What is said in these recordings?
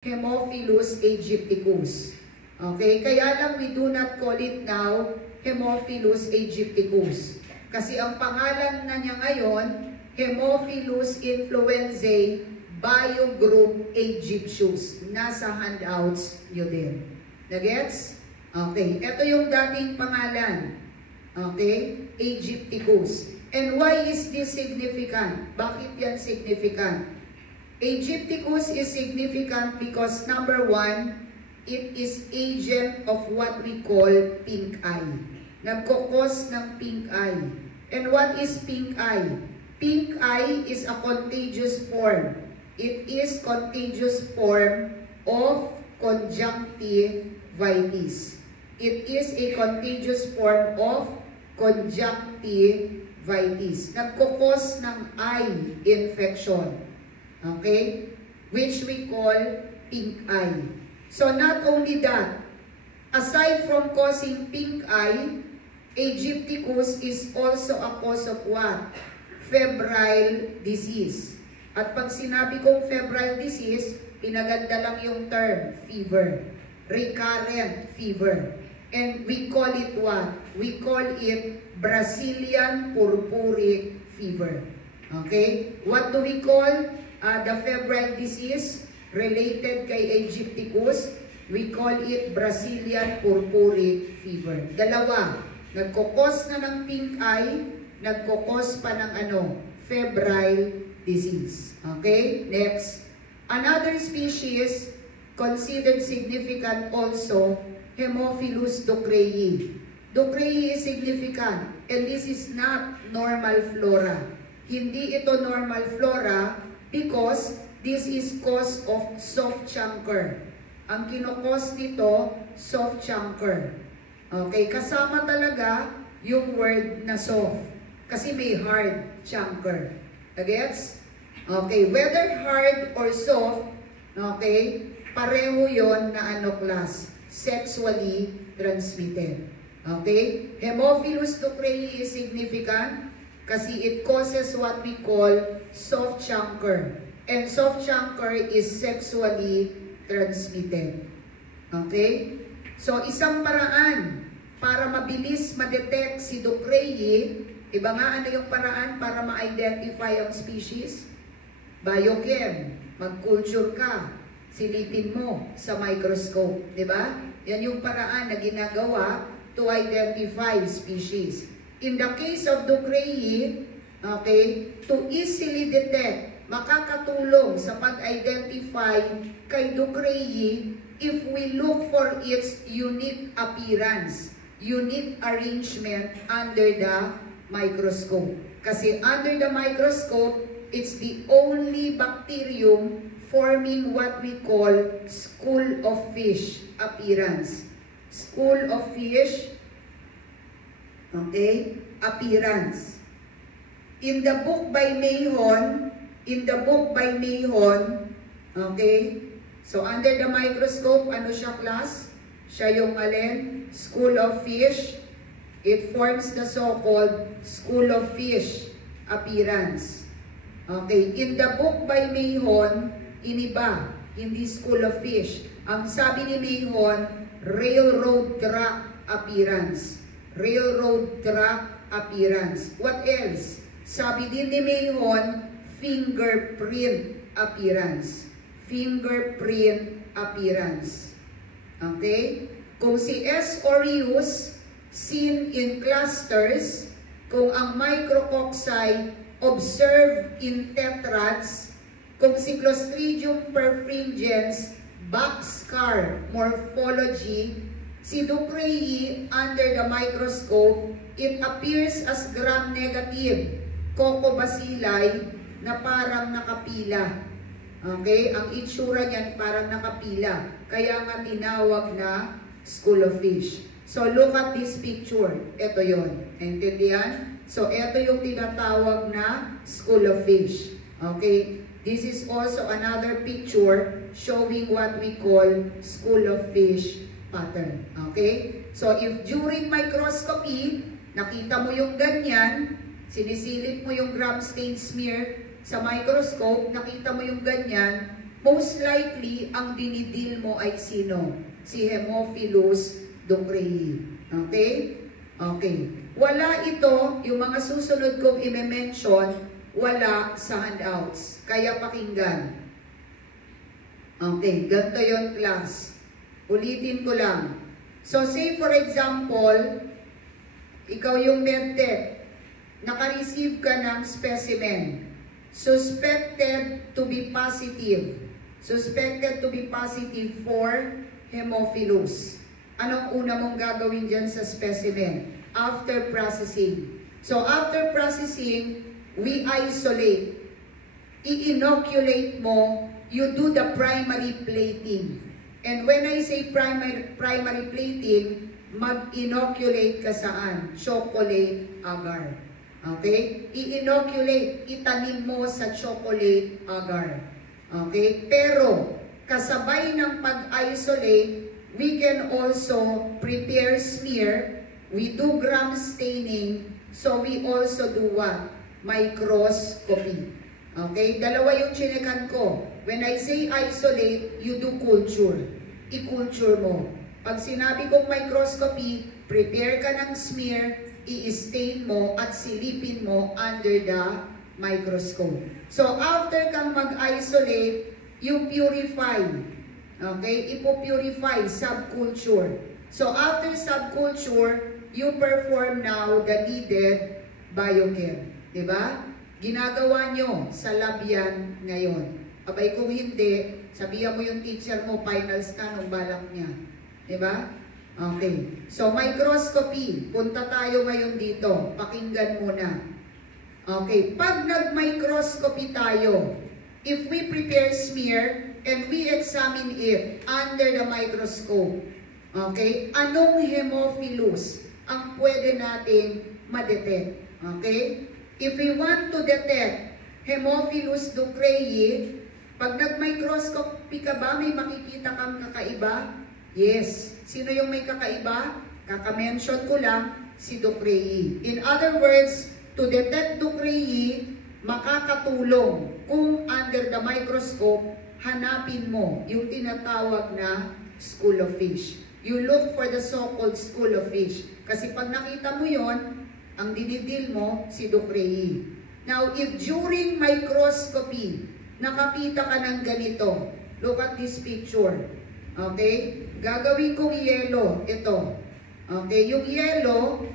Haemophilus aegypticus. Okay? Kaya lang we do not call it now Haemophilus aegypticus. Kasi ang pangalan na niya ngayon, Haemophilus influenzae biogroup aegyptius. Nasa handouts nyo din. Nagets? Okay. Ito yung dating pangalan. Okay? Aegypticus. And why is this significant? Bakit yan significant? Aegypticus is significant because number one, it is agent of what we call pink eye. Nagkukos ng pink eye. And what is pink eye? Pink eye is a contagious form. It is contagious form of conjunctivitis. It is a contagious form of conjunctivitis. Nagkukos ng eye infection. Okay? Which we call pink eye. So not only that, aside from causing pink eye, aegypticus is also a cause of what? Febrile disease. At pag sinabi kong febrile disease, pinaganda lang yung term, fever. Recurrent fever. And we call it what? We call it Brazilian purpuric fever. Okay? What do we call the febrile disease related kay aegypticus? We call it Brazilian purpuric fever. Dalawa, nagkukos na ng pink eye, nagkukos pa ng febrile disease. Okay? Next. Another species considered significant also, Haemophilus ducreyi. Ducreyi is significant, and this is not normal flora. Hindi ito normal flora because this is cause of soft chancre. Ang kinokos nito, soft chancre. Okay, kasama talaga yung word na soft. Kasi may hard chancre. Gets? Okay, whether hard or soft, okay, pareho yon na class? Sexually transmitted. Okay? Haemophilus ducreyi is significant kasi it causes what we call soft chancre. And soft chancre is sexually transmitted. Okay? So, isang paraan para mabilis ma-detect si ducreyi, iba nga ano yung paraan para ma-identify ang species? Biochem. Mag-culture ka. Silipin mo sa microscope. Diba? Yan yung paraan na ginagawa to identify species. In the case of ducreyi, okay, to easily detect, makakatulong sa pag-identify kay ducreyi if we look for its unique appearance, unique arrangement under the microscope. Kasi under the microscope, it's the only bacterium forming what we call school of fish appearance. School of fish, okay, appearance. In the book by Mahon, okay, so under the microscope, ano siya class? Siya yung alin? School of fish. It forms the so-called school of fish appearance. Okay, in the book by Mahon, iniba, hindi school of fish. Ang sabi ni Mahon, railroad track appearance. Railroad track appearance. What else? Sabi din ni Mahon, fingerprint appearance. Fingerprint appearance. Okay? Kung si S. aureus, seen in clusters, kung ang micrococci observed in tetrads, kung si Clostridium perfringens, boxcar morphology, si ducreyi under the microscope, it appears as gram-negative Coccobacilli na parang nakapila. Okay? Ang itsura niyan parang nakapila. Kaya nga tinawag na school of fish. So look at this picture. Ito yon. Intindihan? So ito yung tinatawag na school of fish. Okay? This is also another picture showing what we call school of fish pattern. Okay? So if during microscopy, nakita mo yung ganyan, sinisilip mo yung gram stain smear sa microscope, nakita mo yung ganyan, most likely, ang dinidil mo ay sino? Si Haemophilus ducreyi. Okay? Okay. Wala ito, yung mga susunod kong i-mention, wala sa handouts. Kaya pakinggan. Okay, ganito yun, class. Ulitin ko lang. So, say for example, ikaw yung medtech, naka-receive ka ng specimen, suspected to be positive for Haemophilus. Anong una mong gagawin dyan sa specimen? After processing. So, after processing, we isolate. I-inoculate mo, you do the primary plating. And when I say primary plating, mag-inoculate ka saan? Chocolate agar. Okay? I-inoculate, itanim mo sa chocolate agar. Okay? Pero, kasabay ng pag-isolate, we can also prepare smear. We do gram staining. So, we also do what? Microscopy. Okay? Dalawa yung chinekan ko. When I say isolate, you do culture. I-culture mo. Pag sinabi kong microscopy, prepare ka ng smear, i-stain mo at silipin mo under the microscope. So, after kang mag-isolate, you purify. Okay? Ipo-purify, subculture. So, after subculture, you perform now the needed biochem. Diba? Ginagawa nyo sa lab yan ngayon. Abay kung hindi, sabihan mo yung teacher mo, finals na nung balak niya. Diba? Okay. So, microscopy. Punta tayo ngayon dito. Pakinggan muna. Okay. Pag nag-microscopy tayo, if we prepare smear and we examine it under the microscope, okay, anong Haemophilus ang pwede natin ma-detect? Okay? If we want to detect Haemophilus ducreyi, pag nag-microscopy ka ba, may makikita kang kakaiba? Yes. Sino yung may kakaiba? Kaka-mention ko lang, si ducreyi. In other words, to detect ducreyi, makakatulong kung under the microscope, hanapin mo yung tinatawag na school of fish. You look for the so-called school of fish. Kasi pag nakita mo yon, ang dinidil mo, si ducreyi. Now, if during microscopy, nakakita ka ng ganito, look at this picture. Okay? Gagawin kong yellow. Ito. Okay? Yung yellow,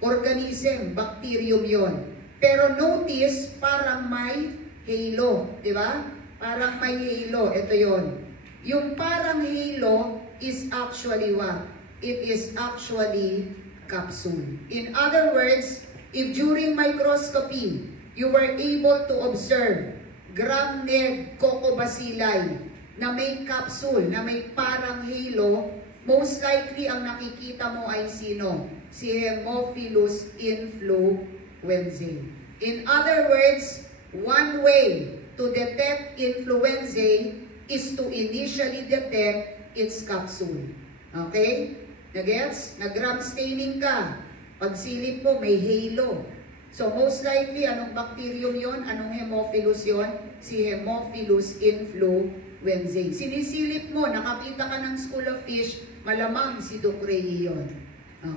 organism, bacterium yon. Pero notice, parang may halo. Diba? Parang may halo. Ito yon. Yung parang halo is actually what? It is actually capsule. In other words, if during microscopy, you were able to observe gram-neg cocobacilli na may capsule, na may parang halo, most likely ang nakikita mo ay sino? Si Haemophilus influenzae. In other words, one way to detect influenzae is to initially detect its capsule. Okay? Nagets? Nag-gram staining ka. Pagsilip mo, may halo. So, most likely, anong bacterium yon? Anong Haemophilus yon? Si Haemophilus influenzae. Sinisilip mo, nakakita ka ng school of fish, malamang si ducreyi yon.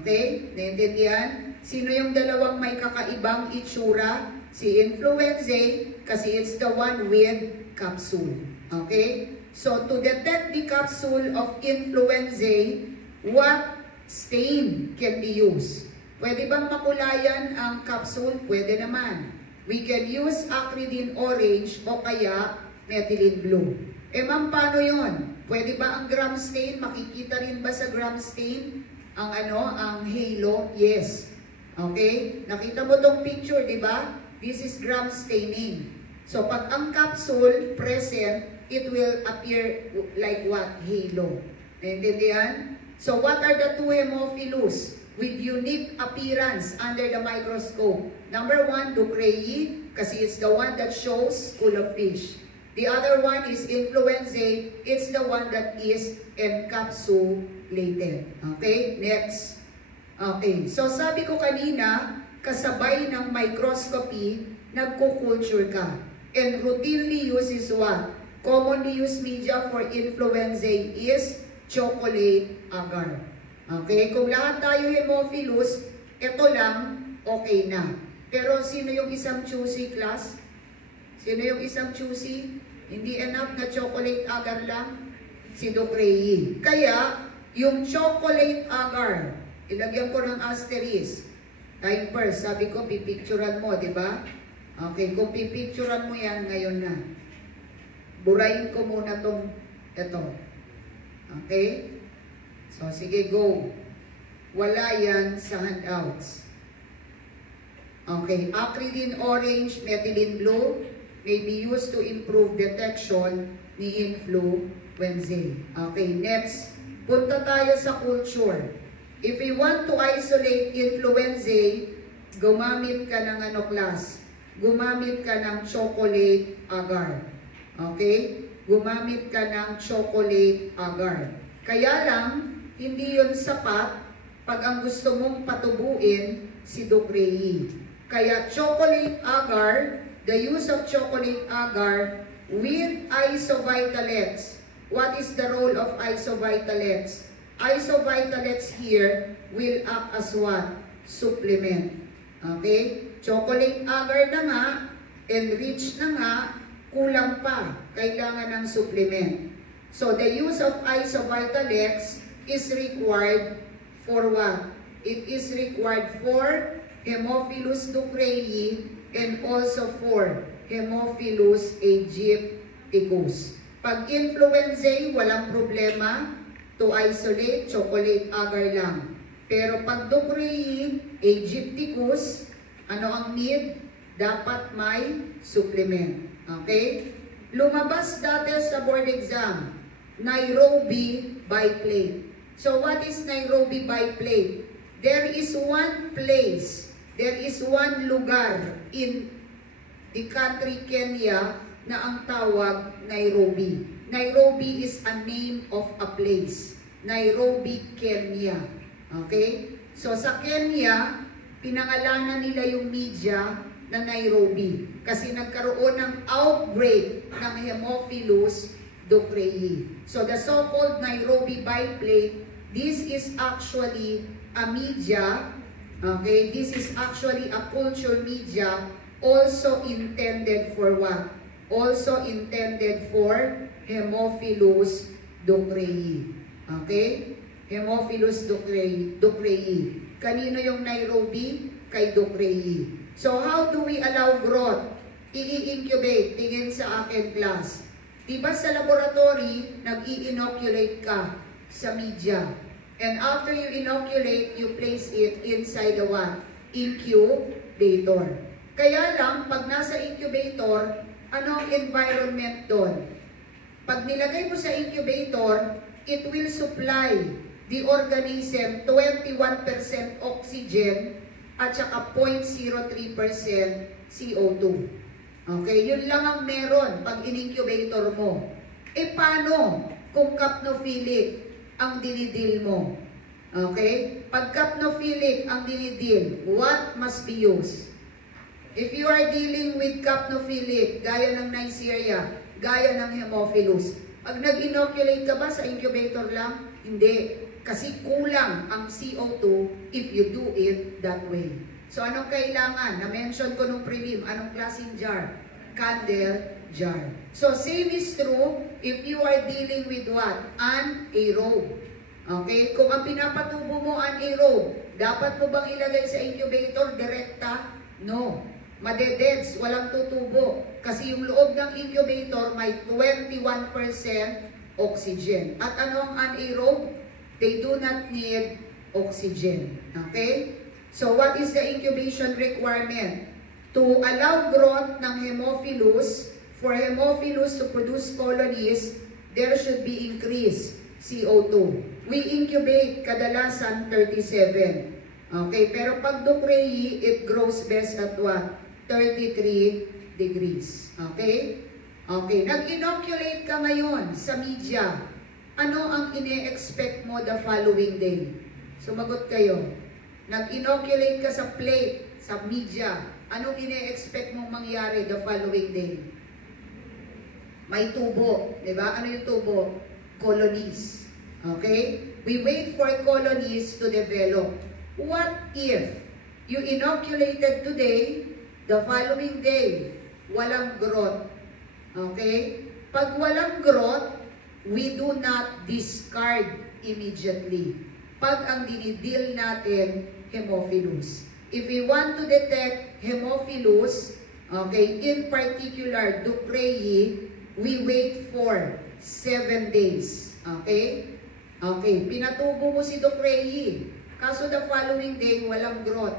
Okay? Naintindihan? Sino yung dalawang may kakaibang itsura? Si influenzae, kasi it's the one with capsule. Okay? So, to detect the capsule of influenzae, what stain can be used? Pwede bang makulayan ang capsule? Pwede naman. We can use acridine orange o kaya methylene blue. Eh ma'am, paano yun? Pwede ba ang gram stain? Makikita rin ba sa gram stain ang ang halo? Yes. Okay? Nakita mo tong picture, di ba? This is gram staining. So pag ang capsule present, it will appear like what? Halo. Naintindihan? So what are the two Haemophilus with unique appearance under the microscope? Number one, ducreyi, kasi it's the one that shows school of fish. The other one is influenzae, it's the one that is encapsulated. Okay, next. Okay, so sabi ko kanina, kasabay ng microscopy, nagko-culture ka. And routinely uses what? commonly used media for influenzae is chocolate agar. Okay? Kung lahat tayo Haemophilus, ito lang, okay na. Pero sino yung isang choosy class? Sino yung isang choosy? Hindi enough na chocolate agar lang? Si Ducreyi. Kaya, yung chocolate agar, ilagyan ko ng asterisk. Time first, sabi ko, pipicturan mo, di ba? Okay, kung pipicturan mo yan, ngayon na. Burayin ko muna ito. Okay? So, sige, go. Wala yan sa handouts. Okay, acridine orange, methylene blue may be used to improve detection ni influenzae. Okay, next. Punta tayo sa culture. If we want to isolate influenzae, gumamit ka ng class? Gumamit ka ng chocolate agar. Okay? Gumamit ka ng chocolate agar. Kaya lang, hindi yun sapat pag ang gusto mong patubuin si Ducreyi. Kaya chocolate agar, the use of chocolate agar with isovitalates. What is the role of isovitalates? Isovitalates here will act as what? Supplement. Okay? Chocolate agar na nga, enriched na nga, kulang pa. Kailangan ng supplement. So, the use of isovitalates is required for what? It is required for Haemophilus ducreyi and also for Haemophilus aegypticus. Pag influenzae, walang problema to isolate, chocolate agar lang. Pero pag ducreyi, aegypticus, ano ang need? Dapat may supplement. Okay? Lumabas dati sa board exam, Nairobi biplate. So what is Nairobi biplate? There is one place, there is one lugar in the country Kenya na ang tawag Nairobi. Nairobi is a name of a place. Nairobi, Kenya. Okay? So sa Kenya, pinangalanan nila yung media na Nairobi kasi nagkaroon ng outbreak ng Haemophilus ducreyi. So the so-called Nairobi biplate, this is actually a media, okay? This is actually a culture media also intended for what? Also intended for Haemophilus ducreyi. Okay? Haemophilus ducreyi. Kanino yung Nairobi? Kay ducreyi. So how do we allow growth? I-incubate. Tingin sa akin, class. Diba sa laboratory, nag-i-inoculate ka sa media. And after you inoculate, you place it inside the what? Incubator. Kaya lang, pag nasa incubator, ano ang environment doon? Pag nilagay mo sa incubator, it will supply the organism 21% oxygen at saka 0.03% CO2. Okay, yun lang ang meron pag in-incubator mo. E paano kung capnophilic ang dinidil mo? Okay? Pag capnophilic ang dinidil, what must be used? If you are dealing with capnophilic, gaya ng Neisseria, gaya ng Haemophilus, pag nag-inoculate ka ba sa incubator lang? Hindi. Kasi kulang ang CO2 if you do it that way. So, anong kailangan? Na-mention ko nung prelim, anong klaseng jar? Candle jar. So, same is true if you are dealing with what? Anaerobe. Okay? Kung ang pinapatubo mo anaerobe, dapat mo bang ilagay sa incubator direkta? No. Madededs, walang tutubo. Kasi yung loob ng incubator may 21% oxygen. At ano ang anaerobe? They do not need oxygen. Okay? So, what is the incubation requirement? To allow growth ng Haemophilus, for Haemophilus to produce colonies, there should be increased CO2. We incubate kadalasan 37. Okay? Pero pag ducreyi, it grows best at what? 33 degrees. Okay? Okay. Nag-inoculate ka ngayon sa media. Ano ang ine-expect mo the following day? Sumagot kayo. Nag-inoculate ka sa plate, sa media. Anong ine-expect mong mangyari the following day? May tubo, di ba? Ano yung tubo? Colonies. Okay? We wait for colonies to develop. What if you inoculated today, the following day, walang growth? Okay? Pag walang growth, we do not discard immediately. Pag ang dinidil natin, Haemophilus. If we want to detect Haemophilus, okay, in particular, Ducreyi, we wait for 7 days. Okay? Okay, pinatubo mo si Ducreyi. Kaso the following day, walang growth.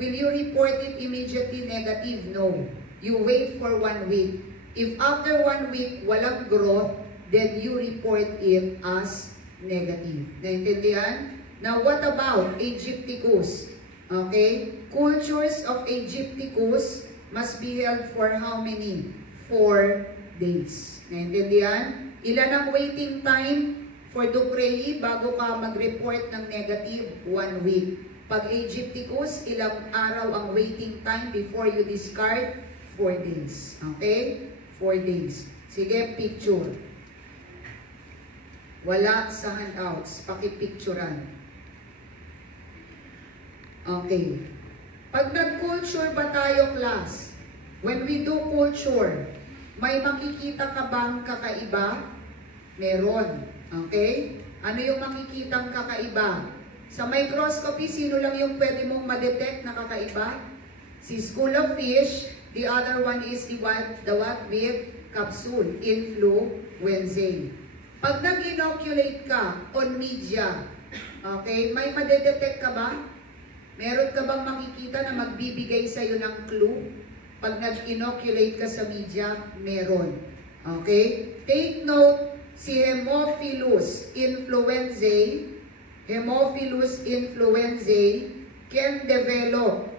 Will you report it immediately negative? No. You wait for 1 week. If after 1 week, walang growth, then you report it as negative. Naintindihan? Now, what about Aegypticus? Okay? Cultures of Aegypticus must be held for how many? 4 days. Naintindihan? Ilan ang waiting time for Ducreyi bago ka mag-report ng negative? 1 week. Pag Aegypticus, ilang araw ang waiting time before you discard? 4 days. Okay? 4 days. Sige, picture. Wala sa handouts. Pakipicturan. Okay. Pag nag-culture ba tayo, class? When we do culture, may makikita ka bang kakaiba? Meron. Okay? Ano yung makikitang kakaiba? Sa microscopy, sino lang yung pwede mong ma-detect na kakaiba? Si school of fish. The other one is the what with capsule, influenzae. Pag nag-inoculate ka on media, okay, may madedetect ka ba? Meron ka bang makikita na magbibigay sa'yo ng clue? Pag nag-inoculate ka sa media, meron. Okay? Take note, si Haemophilus influenzae, can develop.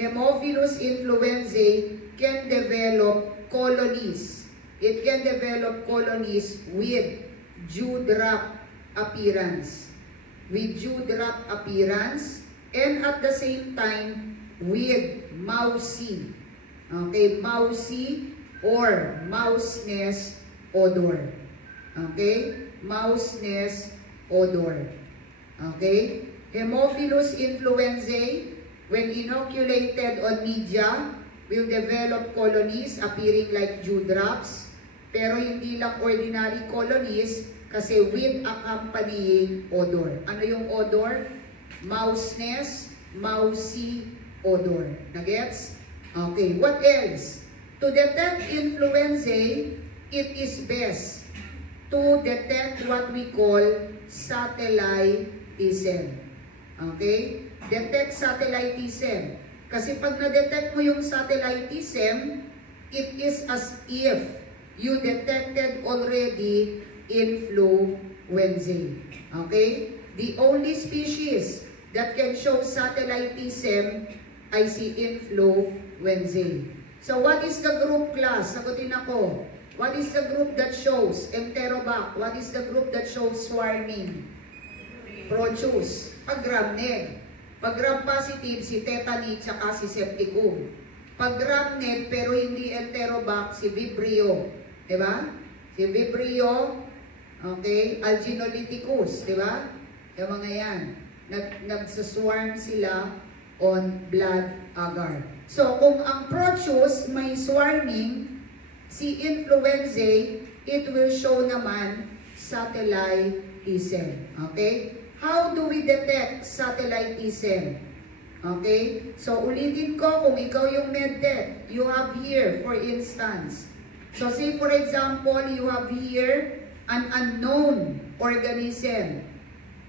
Haemophilus influenzae can develop colonies. It can develop colonies with dewdrop appearance. With dewdrop appearance and at the same time with mousy. Okay, mousy or mouse-nest odor. Okay? Mouse-nest odor. Okay? Haemophilus influenzae, when inoculated on media, will develop colonies appearing like dewdrops, pero hindi lang ordinary colonies kasi with accompanying odor. Ano yung odor? Mouse-nest, mousy odor. Nagets? Okay, what else? To detect influenzae, it is best to detect what we call satellite T-cell. Okay? Detect satellite T-cell. Kasi pag na-detect mo yung satellite T-cell, it is as if you detected already influenzae. Okay? The only species that can show satellite T-cell ay si influenzae. So what is the group, class? Sagutin ako. What is the group that shows Enterobac? What is the group that shows swarming? Proteus. Pag gram-neg. Pag gram-positive, si tetany tsaka si septicum. Pag gram-neg pero hindi Enterobac, si Vibrio. Diba? Si Vibrio, okay, Alginoliticus. Diba? Yung mga yan. Nagsaswarm sila on blood agar. So, kung ang Proteus may swarming, si influenzae, it will show naman satellite T-cell. Okay? How do we detect satellite T-cell? Okay? So, ulitin ko, kung ikaw yung medtech, you have here, for instance. So, say for example, you have here an unknown organism.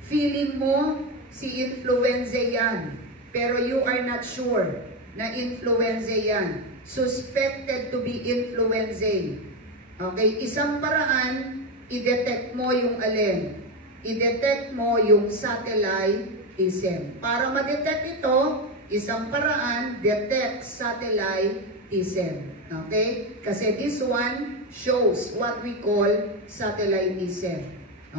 Feeling mo, si influenza yan. Pero you are not sure na influenza yan. Suspected to be influenza. Okay? Isang paraan, i-detect mo yung alin. I-detect mo yung satellite T-cell. Para ma-detect ito, isang paraan, detect satellite T-cell. Okay? Kasi this one shows what we call satellite T-cell.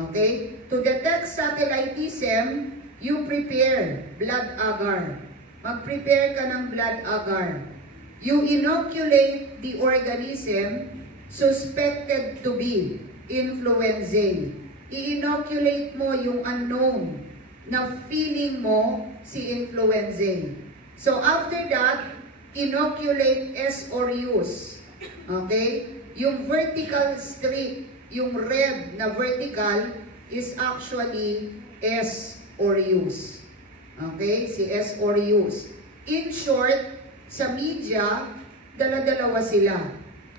Okay? To detect satellite T-cell, you prepare blood agar. Mag-prepare ka ng blood agar. You inoculate the organism suspected to be influenzae. I-inoculate mo yung unknown na feeling mo si influenzae. So after that, inoculate S. aureus. Okay? Yung vertical streak, yung red na vertical is actually S. aureus. Okay? Si S. aureus. In short, sa media, dala-dalawa sila.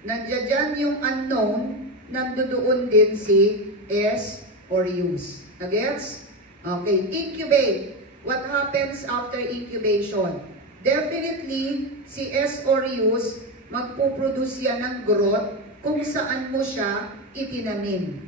Nandiyan dyan yung unknown, nandoon din si S. aureus. Nagets? Okay. Incubate. What happens after incubation? Definitely, si S. aureus, magpuproduce yan ng growth kung saan mo siya itinanim.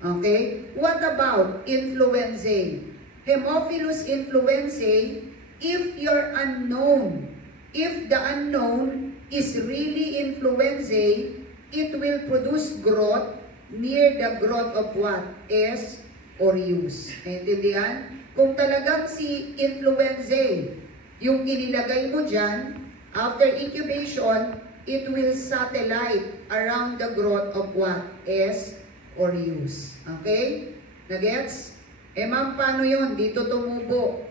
Okay? What about influenzae? Haemophilus influenzae, if you're unknown, if the unknown is really influenzae, it will produce growth near the growth of what? S. aureus. Naintindihan? Kung talagang si influenzae, yung inilagay mo dyan, after incubation, it will satellite around the growth of what? S. aureus. Okay? Nagets? Eh ma'am, paano yun? Dito tumubo.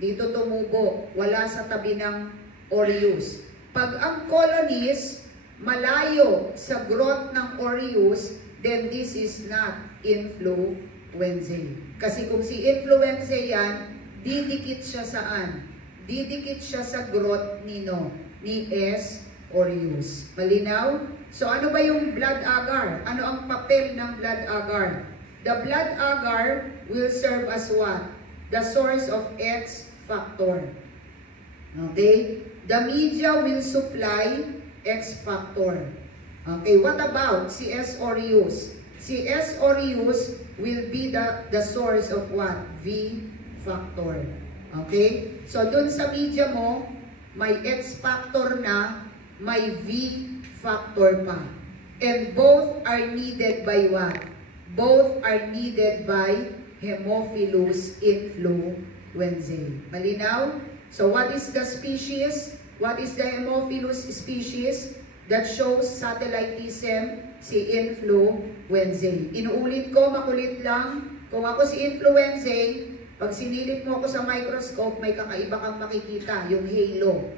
Dito tumubo. Wala sa tabi ng aureus. Pag ang colonies malayo sa growth ng aureus, then this is not influenzae. Kasi kung si influenzae yan, didikit siya saan? Didikit siya sa growth ni S. aureus. Malinaw? So ano ba yung blood agar? Ano ang papel ng blood agar? The blood agar will serve as what? The source of X factor. Okay? The media will supply X factor. Okay, what about si S. aureus? Si S. aureus will be the source of what? V factor. Okay? So, dun sa media mo, may X factor na, may V factor pa. And both are needed by what? Both are needed by Haemophilus influenzae. Malinaw? So, what is the species? What is the Haemophilus species that shows satellitism? Si influenzae. Inuulit ko, makulit lang. Kung ako si influenzae, pag sinilip mo ako sa microscope, may kakaiba kang makikita, yung halo.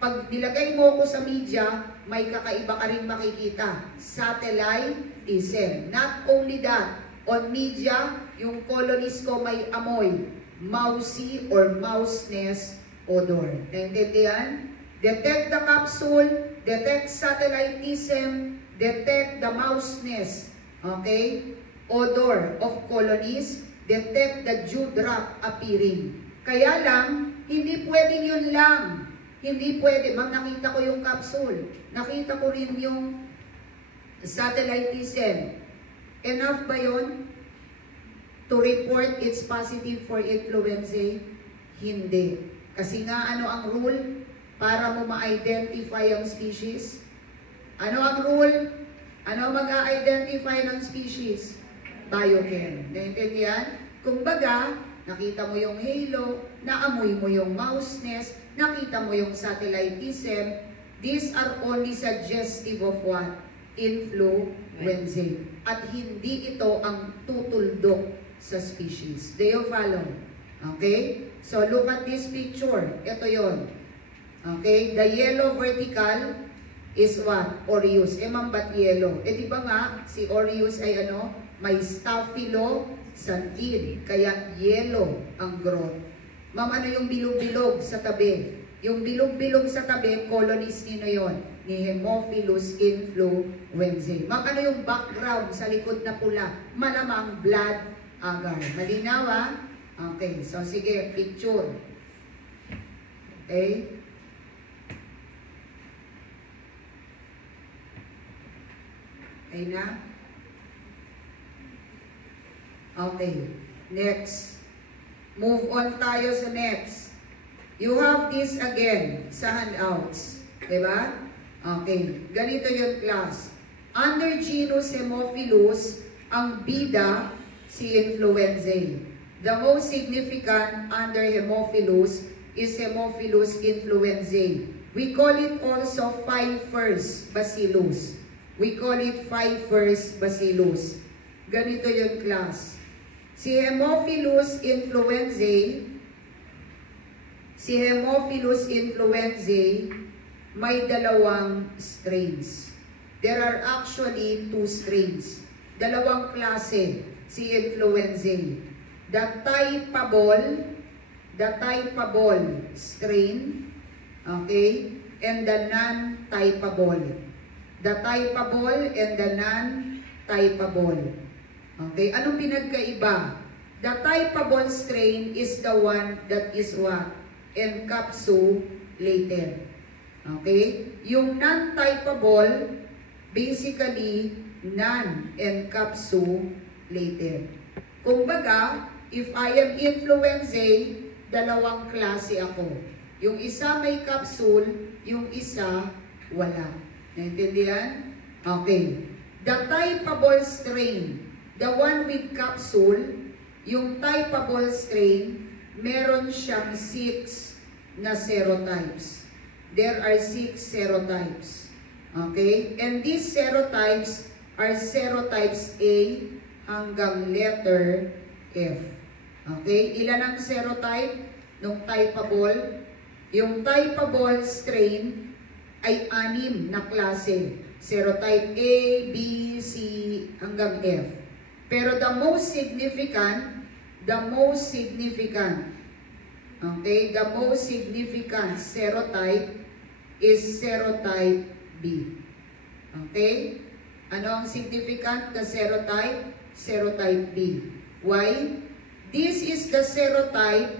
Pag nilagay mo ako sa media, may kakaiba ka rin makikita, satellitism. Not only that, on media, yung colonies ko may amoy, mousy or mouseness odor. Naintindihan? Detect the capsule, detect satellitism, detect the mouseness, okay? Odor of colonies, detect the dewdrop appearing. Kaya lang, hindi pwedeng yun lang. Hindi pwede. Ma'am, nakita ko yung capsule. Nakita ko rin yung satellitism. Enough ba yun to report it's positive for influenzae? Hindi. Kasi nga, ano ang rule para mo ma-identify ang species? Ano ang rule? Ano mag-a-identify ng species? Biochem. Naintindihan? Kung baga, nakita mo yung halo, naamoy mo yung mouseness, nakita mo yung satellitism, these are only suggestive of what? Influenzae. At hindi ito ang tutuldok sa species. Do you follow? Okay? So, look at this picture. Ito yon. Okay? The yellow vertical is what? Aureus. Eh, ma'am, ba't yellow? Eh, di ba nga, si aureus ay ano? May Staphyloxanthin. Kaya yellow ang growth. Ma'am, ano yung bilog-bilog sa tabi? Yung bilog-bilog sa tabi, colonies nino yon? Ni Haemophilus influenzae. Ma'am, ano yung background sa likod na pula? Malamang blood agar. Malinaw, ha? Okay, so sige, picture. Okay? Okay na? Okay, next. Move on tayo sa next. You have this again sa handouts. Diba? Okay, ganito yung class. Under genus Haemophilus, ang bida si influenzae. The most significant under Haemophilus is Haemophilus influenzae. We call it also Pfeiffer's bacillus. We call it Pfeiffer's bacillus. Ganito yung class. Si Haemophilus influenzae, may dalawang strains. There are actually 2 strains. Dalawang klase si influenzae. The typable strain, okay, and the non-typable. The typable and the non-typable. Okay, anong pinagkaiba? The typable strain is the one that is what? Encapsulated. Okay? Yung non-typable, basically, non-encapsulated. Kumbaga, if I am influenzae, dalawang klase ako. Yung isa may capsule, yung isa wala. Naintindihan? Okay. The typable strain, the one with capsule, yung typable strain, meron siyang 6 na serotypes. There are 6 serotypes. Okay? And these serotypes are serotypes A hanggang letter F. Okay? Ilan ang serotype ng typable? Yung typable strain ay 6 na klase. Serotype A, B, C, hanggang F. Pero the most significant, okay, the most significant serotype is serotype B. Okay? Ano ang significant na serotype? Serotype B. Why? This is the serotype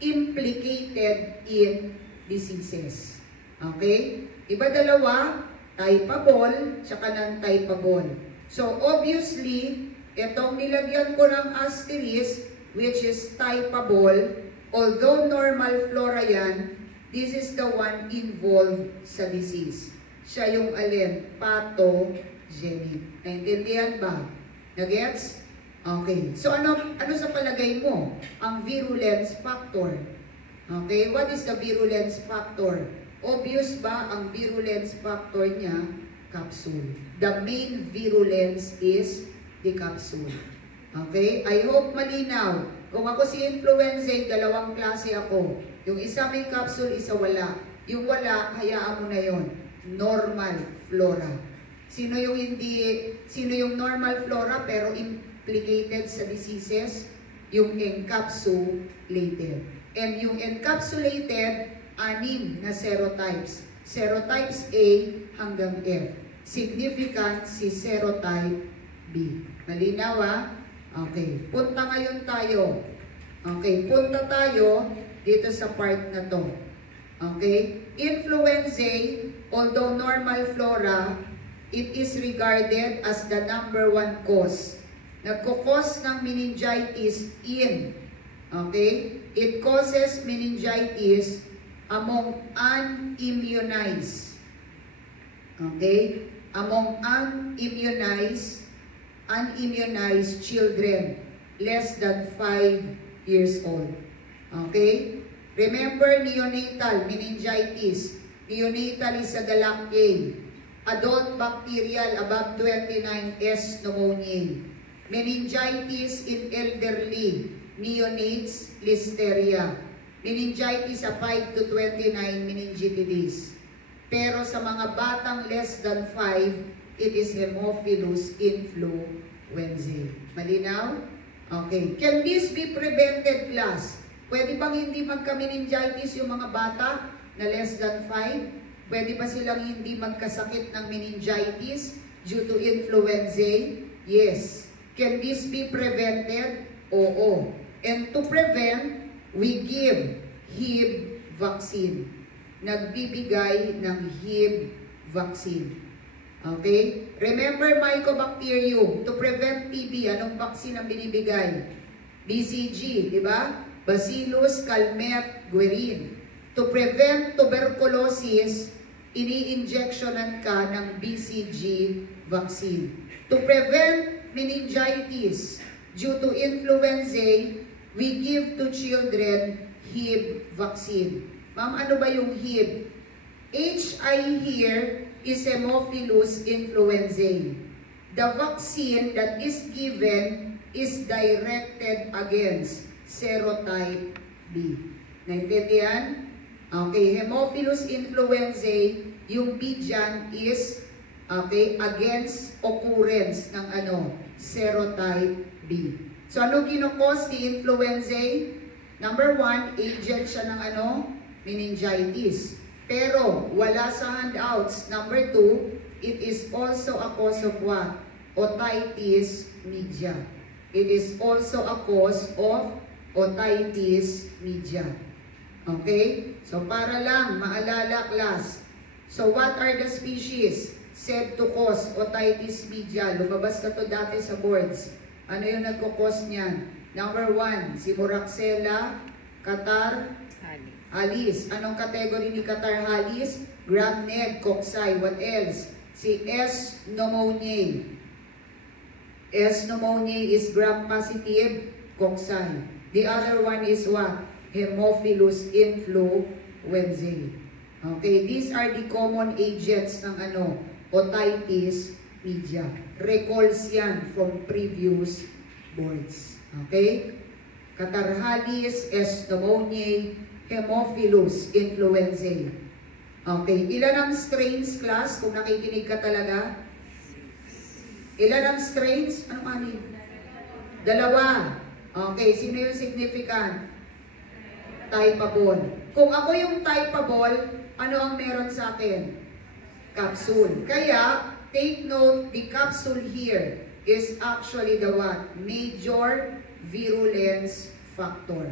implicated in diseases. Okay? Iba dalawa, typable, tsaka non-typable. So, obviously, itong nilagyan ko ng asterisk, which is typable, although normal flora yan, this is the one involved sa disease. Siya yung alin? Pathogenic. Naintindihan ba? Nagets? Okay. So, ano sa palagay mo? Ang virulence factor. Okay? What is the virulence factor? Obvious ba ang virulence factor niya? Capsule. The main virulence is the capsule. Okay? I hope malinaw. Kung ako si influenzae, dalawang klase ako. Yung isa may capsule, isa wala. Yung wala, hayaan mo na yon. Normal flora. Sino yung normal flora pero implicated sa diseases? Yung encapsulated. And yung encapsulated, 6 na serotypes. Serotypes A hanggang F. Significant si serotype B. Malinaw ha? Okay. Punta ngayon tayo. Okay. Punta tayo dito sa part na to. Okay. Influenzae, although normal flora, it is regarded as the #1 cause. Nagkukos ng meningitis in. Okay. It causes meningitis among unimmunized. Okay? Among unimmunized children less than 5 years old. Okay? Remember neonatal meningitis. Neonatal is a galactiae. Adult bacterial above 29 S pneumoniae. Meningitis in elderly neonates listeria. Meningitis sa 5 to 29 meningitidis. Pero sa mga batang less than 5, it is Haemophilus influenzae. Malinaw? Okay. Can this be prevented, class? Pwede bang hindi magka-meningitis yung mga bata na less than 5? Pwede ba silang hindi magkasakit ng meningitis due to influenzae? Yes. Can this be prevented? Oo. And to prevent, we give Hib vaccine. Nagbibigay ng Hib vaccine. Okay? Remember Mycobacterium. To prevent TB, anong vaccine ang binibigay? BCG, di ba? Bacillus calmette-guerin. To prevent tuberculosis, ini-injectionan ka ng BCG vaccine. To prevent meningitis due to influenzae, we give to children Hib vaccine. Ma'am, ano ba yung Hib? HI here is Haemophilus influenzae. The vaccine that is given is directed against serotype B. Naintindihan? Okay, Haemophilus influenzae, yung B dyan is against occurrence ng serotype B. So ano kinukos ni influenzae? Number 1, agent siya ng meningitis. Pero wala sa handouts. Number 2, it is also a cause of what? Otitis media. It is also a cause of otitis media. Okay? So para lang maalala class. So what are the species said to cause otitis media? Lumabas na to dati sa boards. Ano yung nagkukos niyan? Number 1, si Moraxella catarrhalis. Anong category ni catarrhalis? Gram-neg cocci. What else? Si S. pneumoniae. S. pneumoniae is gram-positive cocci. The other one is what? Haemophilus influenzae. Okay, these are the common agents ng otitis media. Recalls yan from previous boards. Okay? Catarrhalis, S. pneumoniae, Haemophilus influenzae. Okay, ilan ang strains, class? Kung nakikinig ka talaga? Ilan ang strains? Anong ani? 2. Okay, sino yung significant? Typeable. Kung ako yung typeable, ano ang meron sa akin? Capsule. Kaya, take note, the capsule here is actually the what? Major virulence factor.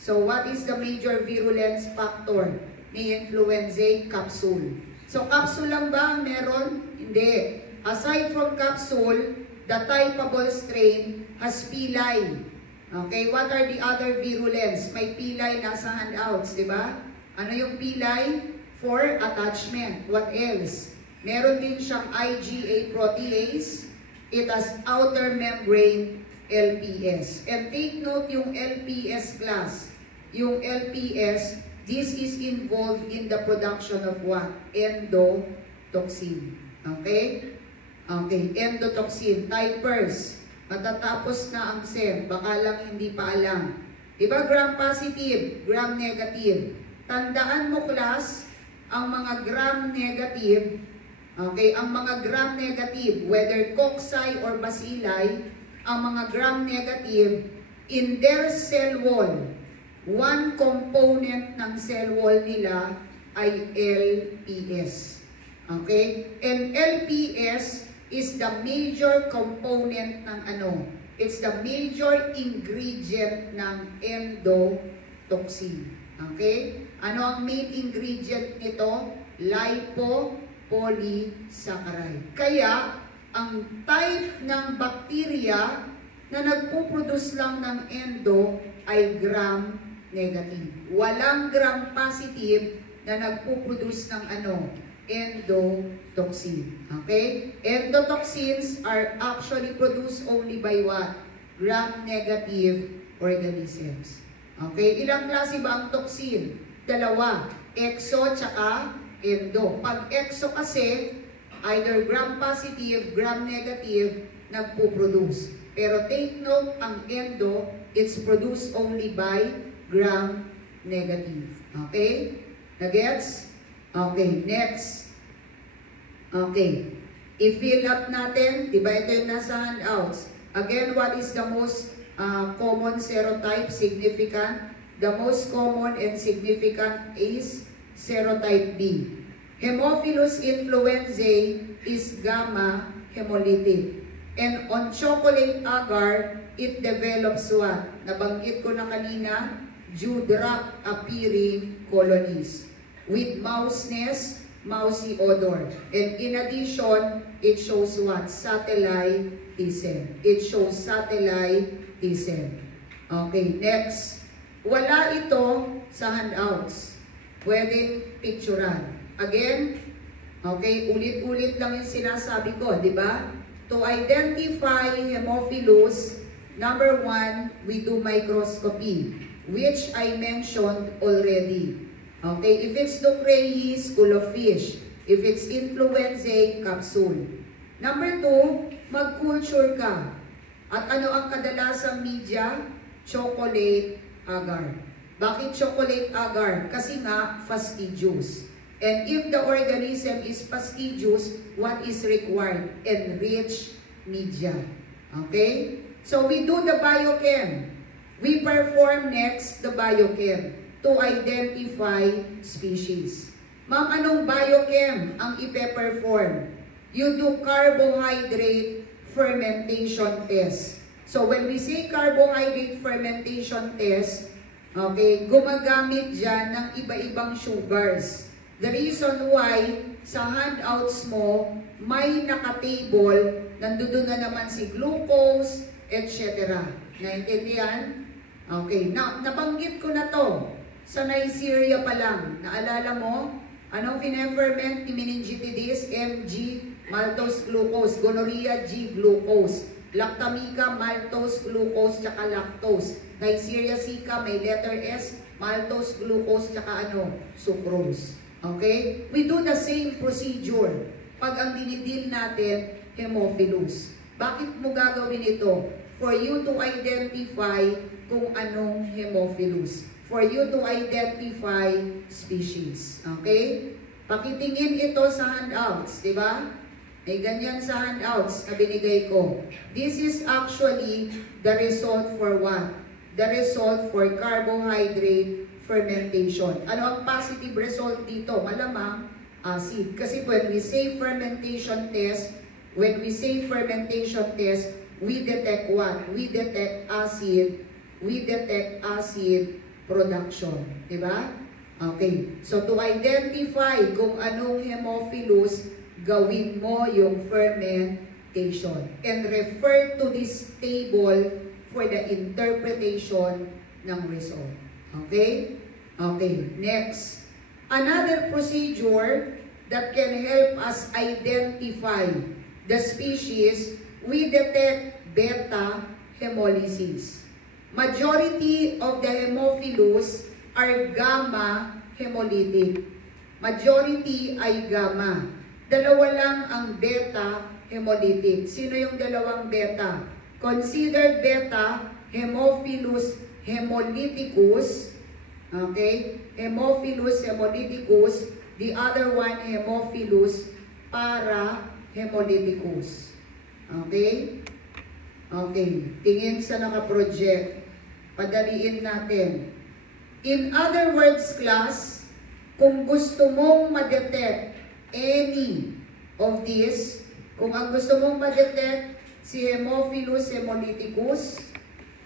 So, what is the major virulence factor ni influenzae? Capsule. So, capsule lang ba ang meron? Hindi. Aside from capsule, the typeable strain has pilay. Okay, what are the other virulence? May pilay nasa handouts, di ba? Ano yung pilay? For attachment. What else? Meron din siyang IgA protease. It has outer membrane LPS. And take note yung LPS class. Yung LPS, this is involved in the production of what? Endotoxin. Okay? Okay, endotoxin. Typers. Matatapos na ang SEM. Baka lang hindi pa alam. Diba gram-positive, gram-negative. Tandaan mo, class, ang mga gram-negative, okay, ang mga gram-negative, whether cocci or bacilli, ang mga gram-negative, in their cell wall, one component ng cell wall nila ay LPS. Okay? And LPS is the major component ng it's the major ingredient ng endotoxin. Okay? Ano ang main ingredient nito? Lipopolysaccharide. Kaya, ang type ng bacteria na nagpuproduce lang ng endo ay gram-negative. Walang gram-positive na nagpuproduce ng endotoxin. Okay? Endotoxins are actually produced only by what? Gram-negative organisms. Okay? Ilang klase ba ang toxin? 2. Exo tsaka endo. Pag exo kasi, either gram-positive, gram-negative, nagpo-produce. Pero take note, ang endo, it's produced only by gram-negative. Okay? Nagets? Okay, next. Okay. I-fill up natin. Diba ito yung nasa handouts. Again, what is the most common serotype? Significant. The most common and significant is serotype B. Haemophilus influenzae is gamma hemolytic. And on chocolate agar, it develops what? Nabanggit ko na kanina, dewdrop appearing colonies with mouseness, mousy odor. And in addition, it shows what? Satellite T-cell. It shows satellite T-cell. Okay, next. Wala ito sa handouts. Pwedeng picturean. Again, okay, ulit-ulit lang yung sinasabi ko, di ba? To identify Haemophilus, number 1, we do microscopy, which I mentioned already. Okay, if it's Ducreyi, school of fish. If it's influenza, capsule. Number 2, mag-culture ka. At ano ang kadalasang media? Chocolate agar. Bakit chocolate agar? Kasi nga, fastidious. And if the organism is fastidious, what is required? Enriched media. Okay? So we do the biochem. We perform next the biochem to identify species. Ma'am, anong biochem ang ipe-perform? You do carbohydrate fermentation test. So when we say carbohydrate fermentation test, okay, gumagamit dyan ng iba-ibang sugars. The reason why sa handouts mo, may nakatable, nandoon na naman si glucose, etc. Naintindihan? Okay, nabanggit ko na to sa Neisseria pa lang. Naalala mo? Anong pine-ferment ni meningitis? Mg, maltose glucose. Gonorrhea, G, glucose. Lactamica, maltose glucose, tsaka lactose. Neisseria sicca, may letter S, maltose glucose, tsaka sucrose. Okay? We do the same procedure pag ang dinidil natin, Haemophilus. Bakit mo gagawin ito? For you to identify kung anong Haemophilus. For you to identify species. Okay? Pakitingin ito sa handouts, di ba? May ganyan sa handouts na binigay ko. This is actually the result for what? The result for carbohydrate fermentation. Ano ang positive result dito? Malamang acid. Kasi when we say fermentation test, we detect what? We detect acid. We detect acid production. Diba? Okay. So to identify kung anong Haemophilus, gawin mo yung fermentation. And refer to this table for the interpretation ng result. Okay? Okay, next. Another procedure that can help us identify the species, we detect beta hemolysis. Majority of the Haemophilus are gamma hemolytic. Majority ay gamma. Dalawa lang ang beta hemolytic. Sino yung dalawang beta? Considered beta, Haemophilus hemolyticus. Okay? Haemophilus hemolyticus. The other one, Haemophilus parahemolyticus. Okay? Okay. Tingin sa nakaproject. Padaliin natin. In other words, class, kung gusto mong ma-detect any of these, kung ang gusto mong ma-detect si Haemophilus hemolyticus,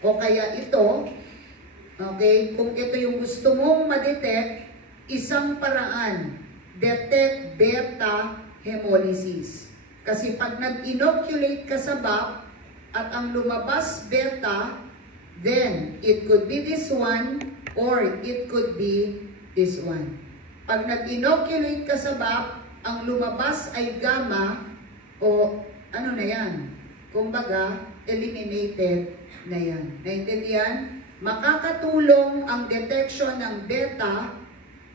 o kaya ito, okay, kung ito yung gusto mong ma-detect, isang paraan, detect beta hemolysis. Kasi pag nag-inoculate ka sa BAC at ang lumabas beta, then it could be this one or it could be this one. Pag nag-inoculate ka sa BAC, ang lumabas ay gamma o ano na yan? Kumbaga, eliminated na yan. Naintindihan? Makakatulong ang detection ng beta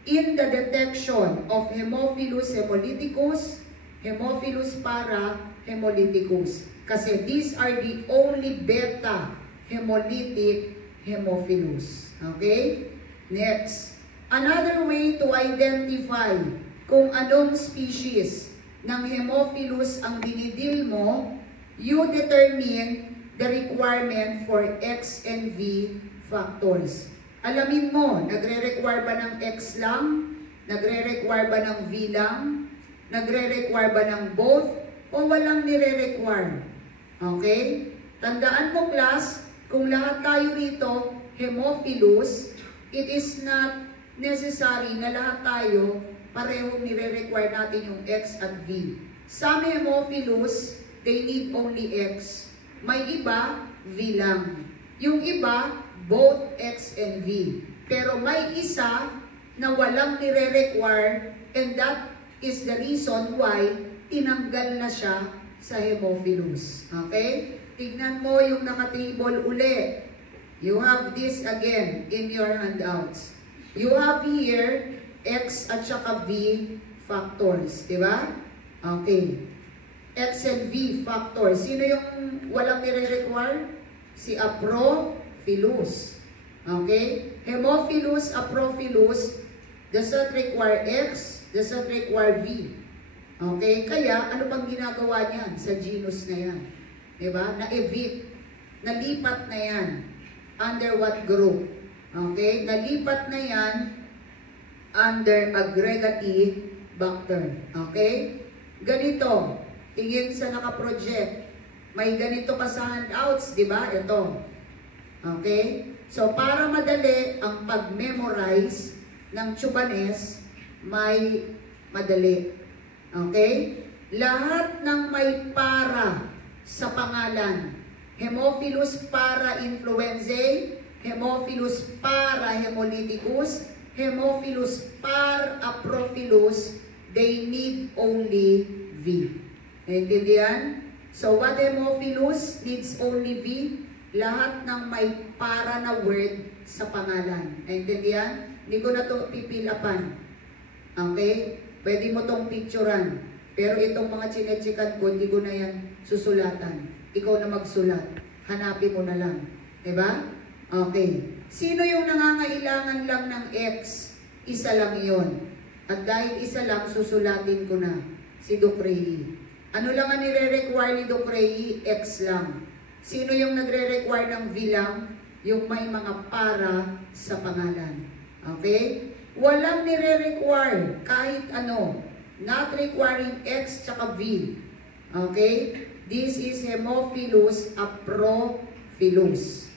in the detection of Haemophilus hemolyticus, Haemophilus parahemolyticus. Kasi these are the only beta hemolytic Haemophilus. Okay? Next. Another way to identify kung anong species ng Haemophilus ang dinidil mo, you determine the requirement for X and V factors. Alamin mo, nagre-require ba ng X lang? Nagre-require ba ng V lang? Nagre-require ba ng both? O walang nire-require? Okay? Tandaan mo, class, kung lahat tayo rito, Haemophilus, it is not necessary na lahat tayo parehong nire-require natin yung X at V. Some Haemophilus, they need only X. May iba, V lang. Yung iba, both X and V. Pero may isa na walang nire-require, and that is the reason why tinanggal na siya sa Haemophilus. Okay? Tignan mo yung nakatable uli. You have this again in your handouts. You have here X at saka V factors, di ba? Okay. X and V factors. Sino yung walang nire-require? Si aprophilus. Okay? Hemophilus, aprophilus, does not require X, does not require V. Okay? Kaya, ano pang ginagawa niyan sa genus na yan? Diba? Na-evit. Nalipat na yan. Under what group? Okay? Nalipat na yan under Agregatibacter. Okay? Ganito. Tingin sa nakaproject. May ganito ka sa handouts, di ba? Ito. Okay? So, para madali ang pag-memorize ng Chubanes, may madali. Okay? Lahat ng may para sa pangalan. Hemophilus para influenzae, Hemophilus para hemolyticus, Hemophilus para aprophilus, they need only V. Naintindihan? So, what Hemophilus needs only V? Lahat ng may para na word sa pangalan. Naintindihan? Hindi ko na ito pipilapan. Okay? Pwede mo itong picturean. Pero itong mga chinechikan ko, hindi ko na yan susulatan. Ikaw na magsulat. Hanapin mo na lang. Diba? Okay. Sino yung nangangailangan lang ng X? Isa lang yon. At dahil isa lang, susulatin ko na. Si Ducrei. Ano lang ang nire-require ni Ducrei? X lang. Sino yung nagre-require ng V lang? Yung may mga para sa pangalan. Okay? Walang nire-require kahit ano. Not requiring X tsaka V. Okay? This is Hemophilus aprophilus.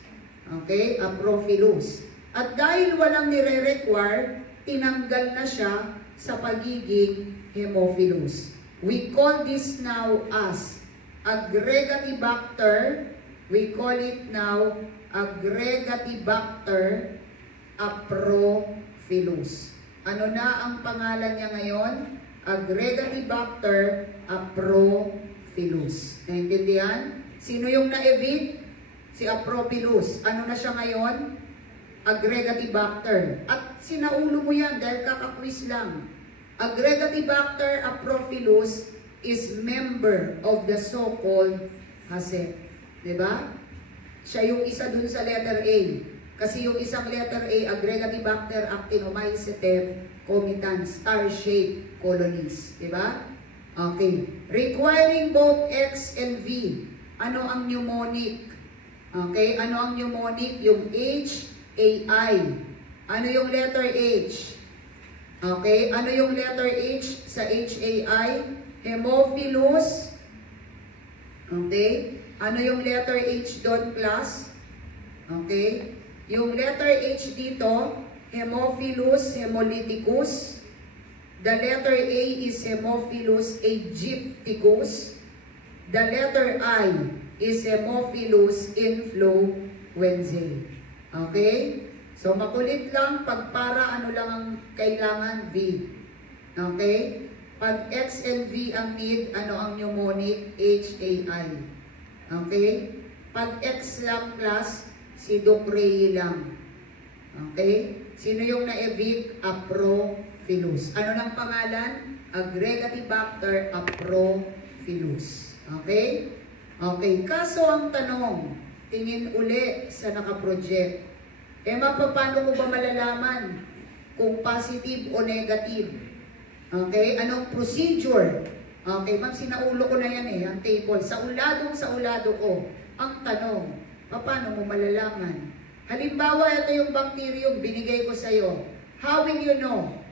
Okay? Aprophilus. At dahil walang nire-require, tinanggal na siya sa pagiging Hemophilus. We call this now as Agregatibacter. We call it now Agregatibacter aprophilus. Ano na ang pangalan niya ngayon? Agregatibacter aprophilus. Naintindihan? Sino yung na-evit? Si aprophilus. Ano na siya ngayon? Agregatibacter. At sinaulo mo yan dahil kakaquiz lang. Agregatibacter aprophilus is member of the so-called HACCP. Diba? Siya yung isa dun sa letter A. Kasi yung isang letter A, Agregatibacter actinomycetes comitans, star-shaped colonies. Diba? Okay. Requiring both X and V. Ano ang mnemonic? Okay. Ano ang mnemonic? Yung H, A, I. Ano yung letter H? Okay. Ano yung letter H sa HAI? Hemophilus. Okay. Ano yung letter H doon, class? Okay. Yung letter H dito, Hemophilus hemolyticus. The letter A is Hemophilus aegypticus. The letter I is Hemophilus influenzae. Okay? So, makulit lang. Pag para, ano lang ang kailangan? V. Okay? Pag X and V ang need, ano ang mnemonic? HAI. Okay? Pag X lang, class, si Ducrei lang. Okay? Sino yung na-evit? Aprophilus. Ano ng pangalan? Agregatibacter aprophilus. Okay? Okay. Kaso ang tanong, tingin uli sa nakaproject. Paano ko ba malalaman kung positive o negative? Okay? Anong procedure? Okay, ma'am, sinaulo ko na yan ang table. Sa ulado ko. Ang tanong, paano mo malalaman? Halimbawa, ito yung bacterium binigay ko sa'yo. How will you know?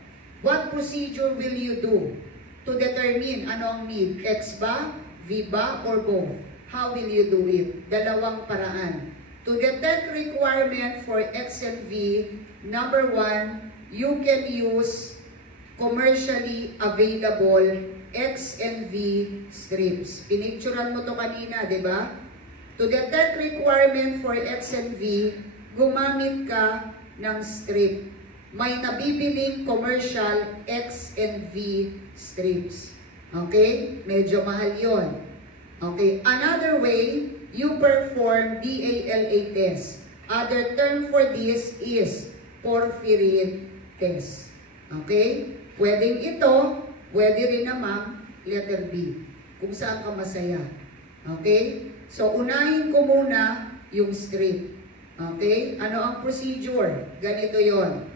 What procedure will you do to determine ano ang need? X ba? V ba? Or both? How will you do it? Dalawang paraan. To detect requirement for X and V, number 1, you can use commercially available X and V strips. Pinicturean mo to kanina, di ba? To detect requirement for X and V, gumamit ka ng strip. May nabibiling commercial X and V strips. Okay? Medyo mahal yon. Okay? Another way, you perform DALA test. Other term for this is porphyrin test. Okay? Pwedeng ito, Pwede rin naman letter B, kung saan ka masaya. Okay? So, unahin ko muna yung strip. Okay? Ano ang procedure? Ganito yon.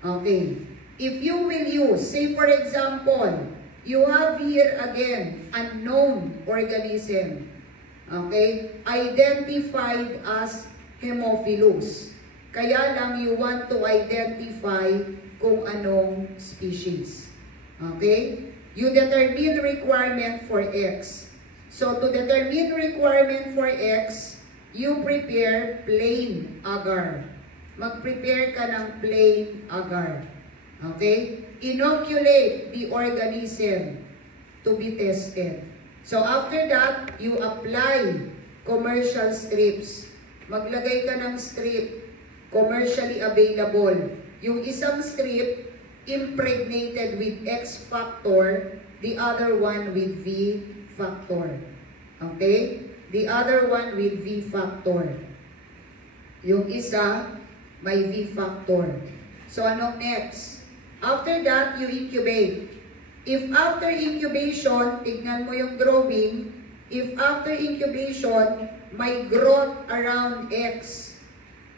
Okay. If you will use, say for example, you have here again, unknown organism. Okay? Identified as Haemophilus. Kaya lang you want to identify kung anong species. Okay? You determine requirement for X. So, to determine requirement for X, you prepare plain agar. Mag-prepare ka ng plain agar. Okay? Inoculate the organism to be tested. So, after that, you apply commercial strips. Maglagay ka ng strip, commercially available. Yung isang strip, impregnated with X factor, the other one with V factor. Okay? The other one with V factor. Yung isa, may V factor. So, anong next? After that, you incubate. If after incubation, tignan mo yung drawing, if after incubation, may growth around X,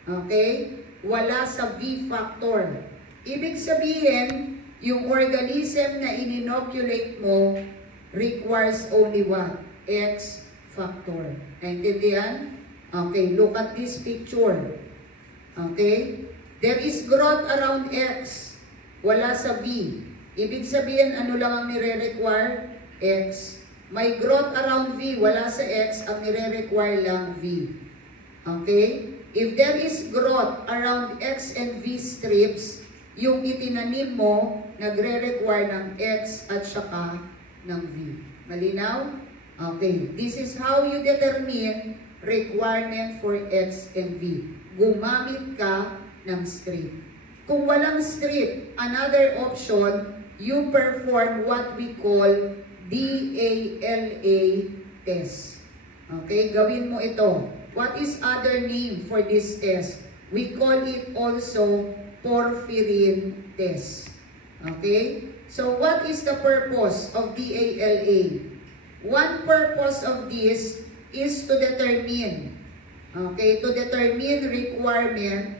okay? Wala sa V factor. Ibig sabihin, yung organism na in-inoculate mo requires only what? X factor. Naintindihan? Okay, look at this picture. Okay? There is growth around X. Wala sa V. Ibig sabihin, ano lang ang nire-require? X. May growth around V. Wala sa X. Ang nire-require lang V. Okay? If there is growth around X and V strips, yung itinanim mo, nagre-require ng X at saka ng V. Malinaw? Okay. This is how you determine requirement for X and V. Gumamit ka ng strip. Kung walang strip, another option, you perform what we call DALA test. Okay? Gawin mo ito. What is other name for this test? We call it also porphyrin test. Okay? So, what is the purpose of DALA? One purpose of this is to determine, okay, to determine requirement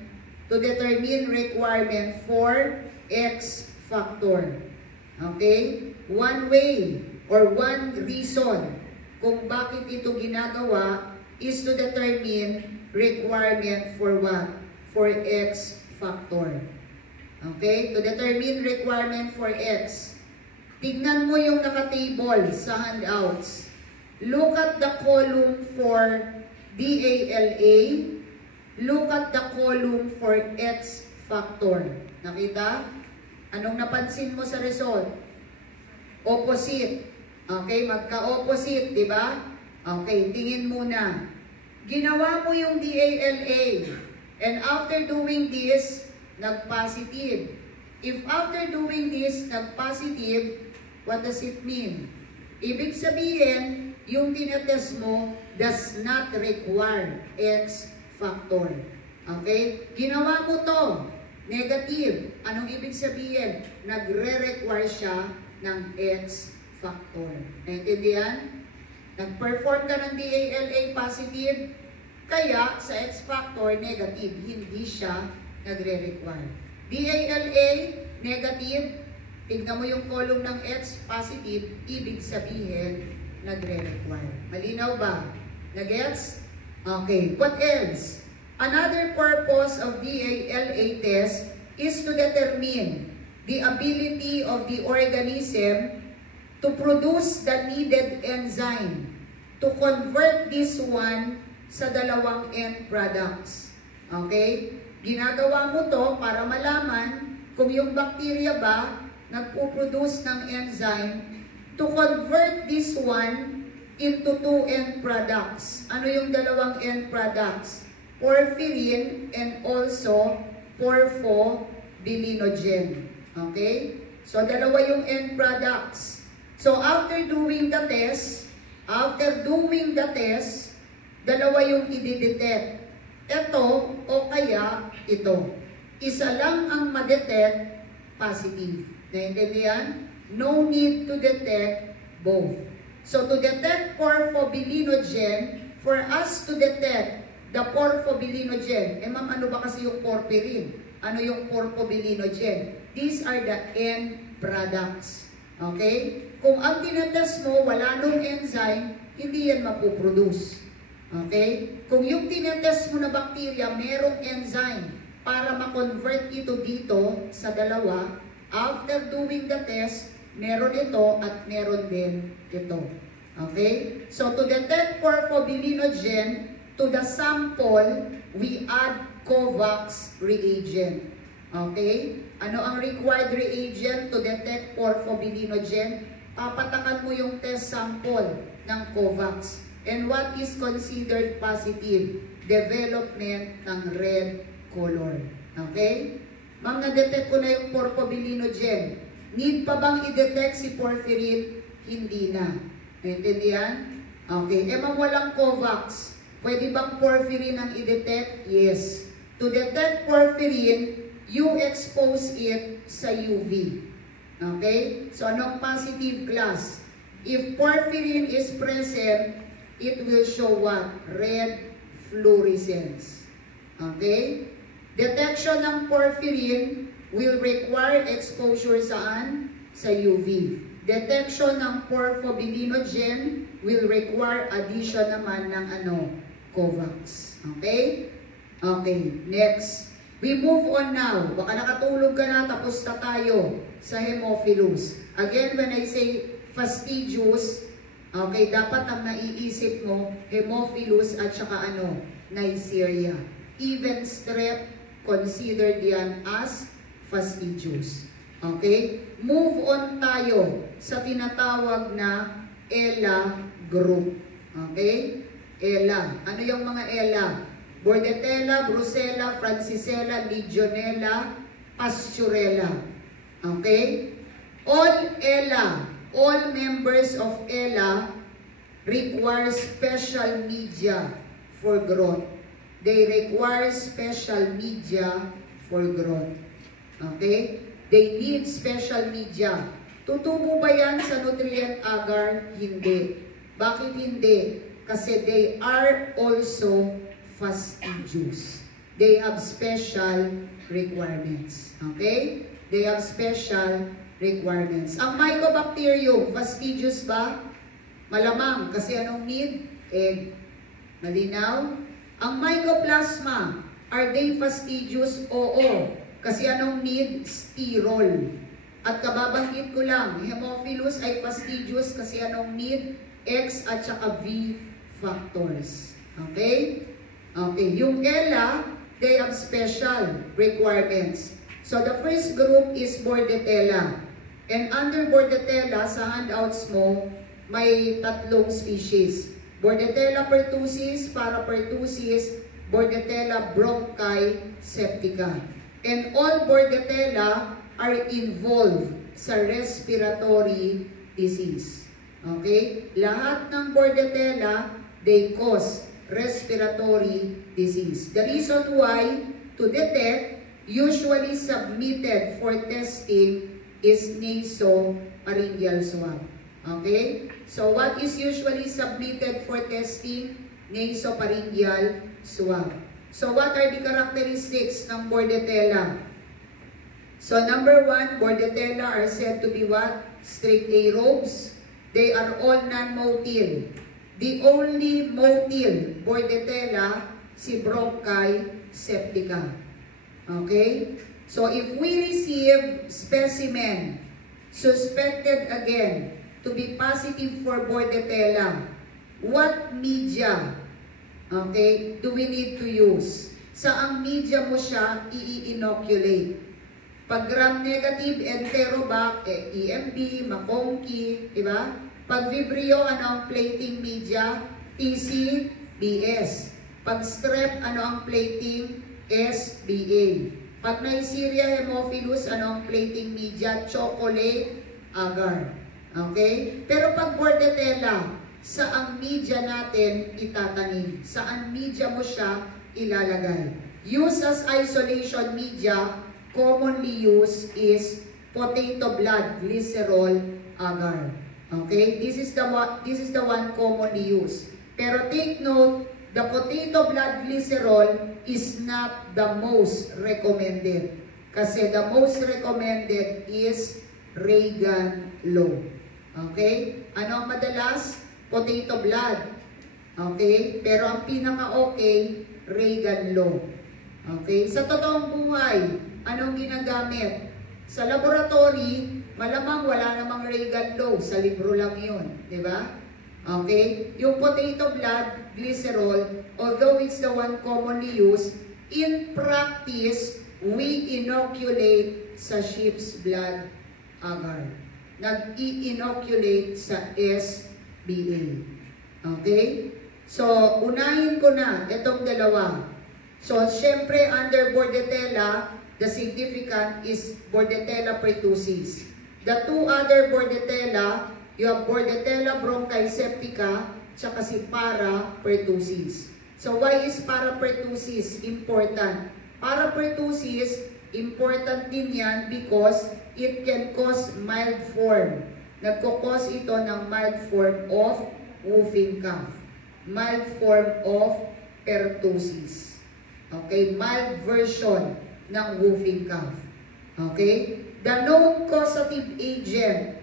for X factor. Okay? One way or one reason kung bakit ito ginagawa is to determine requirement for what? For X factor. Okay? To determine requirement for X. Tignan mo yung naka-table sa handouts. Look at the column for DALA. Look at the column for X factor. Nakita? Anong napansin mo sa result? Opposite. Okay? Magka-opposite, di ba? Okay, tingin muna. Ginawa mo yung DALA. And after doing this, nag-positive. If after doing this, nag-positive, what does it mean? Ibig sabihin, yung tinatest mo does not require X factor. Okay? Ginawa mo to, negative. Anong ibig sabihin? Nagre-require siya ng X factor. Naintindihan? Nag-perform ka ng DALA positive, kaya sa X factor negative, hindi siya nagre-require. DALA negative, tignan mo yung column ng X positive, ibig sabihin nagre-require. Malinaw ba? Nagets? Okay. What else? Another purpose of DALA test is to determine the ability of the organism to produce the needed enzyme to convert this one sa dalawang end products. Okay? Ginagawa mo to para malaman kung yung bacteria ba nagpo-produce ng enzyme to convert this one into two end products. Ano yung dalawang end products? Porphyrin and also porphobilinogen. Okay? So, dalawa yung end products. So, after doing the test, dalawa yung i-detect. Ito o kaya ito. Isa lang ang ma-detect positive. Naintindihan? no need to detect both. So to detect porphobilinogen, for us to detect the porphobilinogen, ma'am, ano ba kasi yung porphyrin? Ano yung porphobilinogen? These are the end products. Okay? Kung ang tinetest mo, wala nung enzyme, hindi yan mapuproduce. Okay? Kung yung tinetest mo na bacteria, merong enzyme para ma-convert ito dito sa dalawa, after doing the test, meron ito at meron din ito. Okay? So to detect porphobilinogen, to the sample, we add COVAX reagent. Okay? Ano ang required reagent to detect porphobilinogen? Papatakan mo yung test sample ng COVAX. And what is considered positive? Development ng red color. Okay? Ma'am, na-detect ko na yung porphobilinogen. Need pa bang i-detect si porphyrin? Hindi na. Naintindihan? Okay. Ma'am, walang COVAX. Pwede bang porphyrin ang i-detect? Yes. To detect porphyrin, you expose it sa UV. Okay? So, anong positive class? If porphyrin is present, it will show what? Red fluorescence. Okay? Detection ng porphyrin will require exposure saan? Sa UV. Detection ng porphobilinogen will require addition naman ng COVAX. Okay? Okay, next. We move on now. Baka nakatulog ka na, tapos na tayo sa Haemophilus. Again, when I say fastidious, okay, dapat ang naiisip mo, Haemophilus at saka Neisseria. Even strep, considered yan as fastidious. Okay? Move on tayo sa tinatawag na ELA group. Okay? ELA. Ano yung mga ELA? Bordetella, Brucella, Francisella, Legionella, Pasturella. Okay? All ELA, all members of ELA require special media for growth. They require special media for growth. Okay? They need special media. Tutubo ba yan sa nutrient agar? Hindi. Bakit hindi? Kasi they are also fastidious. They have special requirements. Okay? They have special requirements. Ang Mycobacterium, fastidious ba? Malamang. Kasi anong need? Egg. Malinaw? Ang Mycoplasma, are they fastidious? Oo. Kasi anong need? Sterol. At kababanggit ko lang, Haemophilus ay fastidious kasi anong need? X at saka V factors. Okay? Okay. Yung ELA, they have special requirements. So the first group is Bordetella. And under Bordetella, sa handouts mo, may tatlong species. Bordetella pertussis, parapertussis, Bordetella bronchi septica. And all Bordetella are involved sa respiratory disease. Okay? Lahat ng Bordetella, they cause respiratory disease. The reason why to detect, usually submitted for testing, is nasopharyngeal swab. Okay? So what is usually submitted for testing? Nasopharyngeal swab. So what are the characteristics ng Bordetella? So number one, Bordetella are said to be what? Strict aerobes. They are all non-motile. The only motile Bordetella, si bronchi septica. Okay? So if we receive specimen suspected again to be positive for Bordetella, what media, okay, do we need to use? Saang media mo siya i-inoculate? Pag gram-negative, Enterovac, EMB, Makonki, diba? Pag Vibrio, ano ang plating media? TCBS. Pag strep, ano ang plating? SBA. Pag Neisseria Haemophilus, ano ang plating media? Chocolate, agar. Okay? Pero pag Bordetella, saan media natin itatanim? Saan media mo siya ilalagay? Use as isolation media, commonly used is potato blood glycerol agar. Okay? This is the one commonly used. Pero take note, the potato blood glycerol is not the most recommended. Kasi the most recommended is Reagan Law. Okay? Ano ang madalas? Potato blood. Okay? Pero ang pinaka-okay, Reagan Law. Okay? Sa totoong buhay, anong ginagamit? Sa laboratory, malamang wala namang Reagan Law. Sa libro lang yun. Diba? Okay? Yung potato blood glycerol, although it's the one commonly used, in practice, we inoculate sa sheep's blood agar. Nag-i-inoculate sa SBA. Okay? So, unahin ko na itong dalawa. So, syempre, under Bordetella, the significant is Bordetella pertussis. The two other Bordetella, you have Bordetella bronchiceptica, tsaka si Para pertussis. So, why is Para pertussis important? Para pertussis, important din yan because it can cause mild form. Nagkukos ito ng mild form of whooping cough. Mild form of pertussis. Okay? Mild version ng whooping cough. Okay? The known causative agent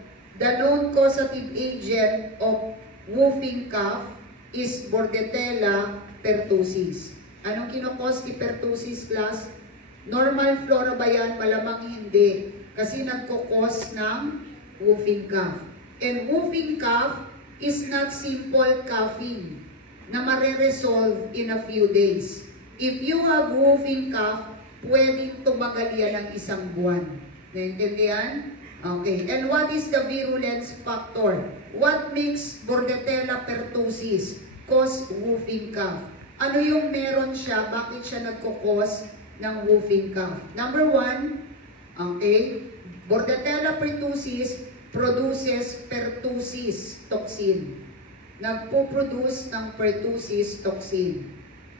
of whooping cough is Bordetella pertussis. Anong kinukos ni pertussis, class? Normal flora ba yan? Malamang hindi. Kasi nagkukos ng whooping cough. And whooping cough is not simple coughing na mare-resolve in a few days. If you have whooping cough, pwedeng tumagal yan ng isang buwan. Naintindihan? Okay. And what is the virulence factor? What makes Bordetella pertussis cause whooping cough? Ano yung meron siya? Bakit siya nagkukos ng whooping cough? Number one, okay, Bordetella pertussis produces pertussis toxin. Nagpo-produce ng pertussis toxin.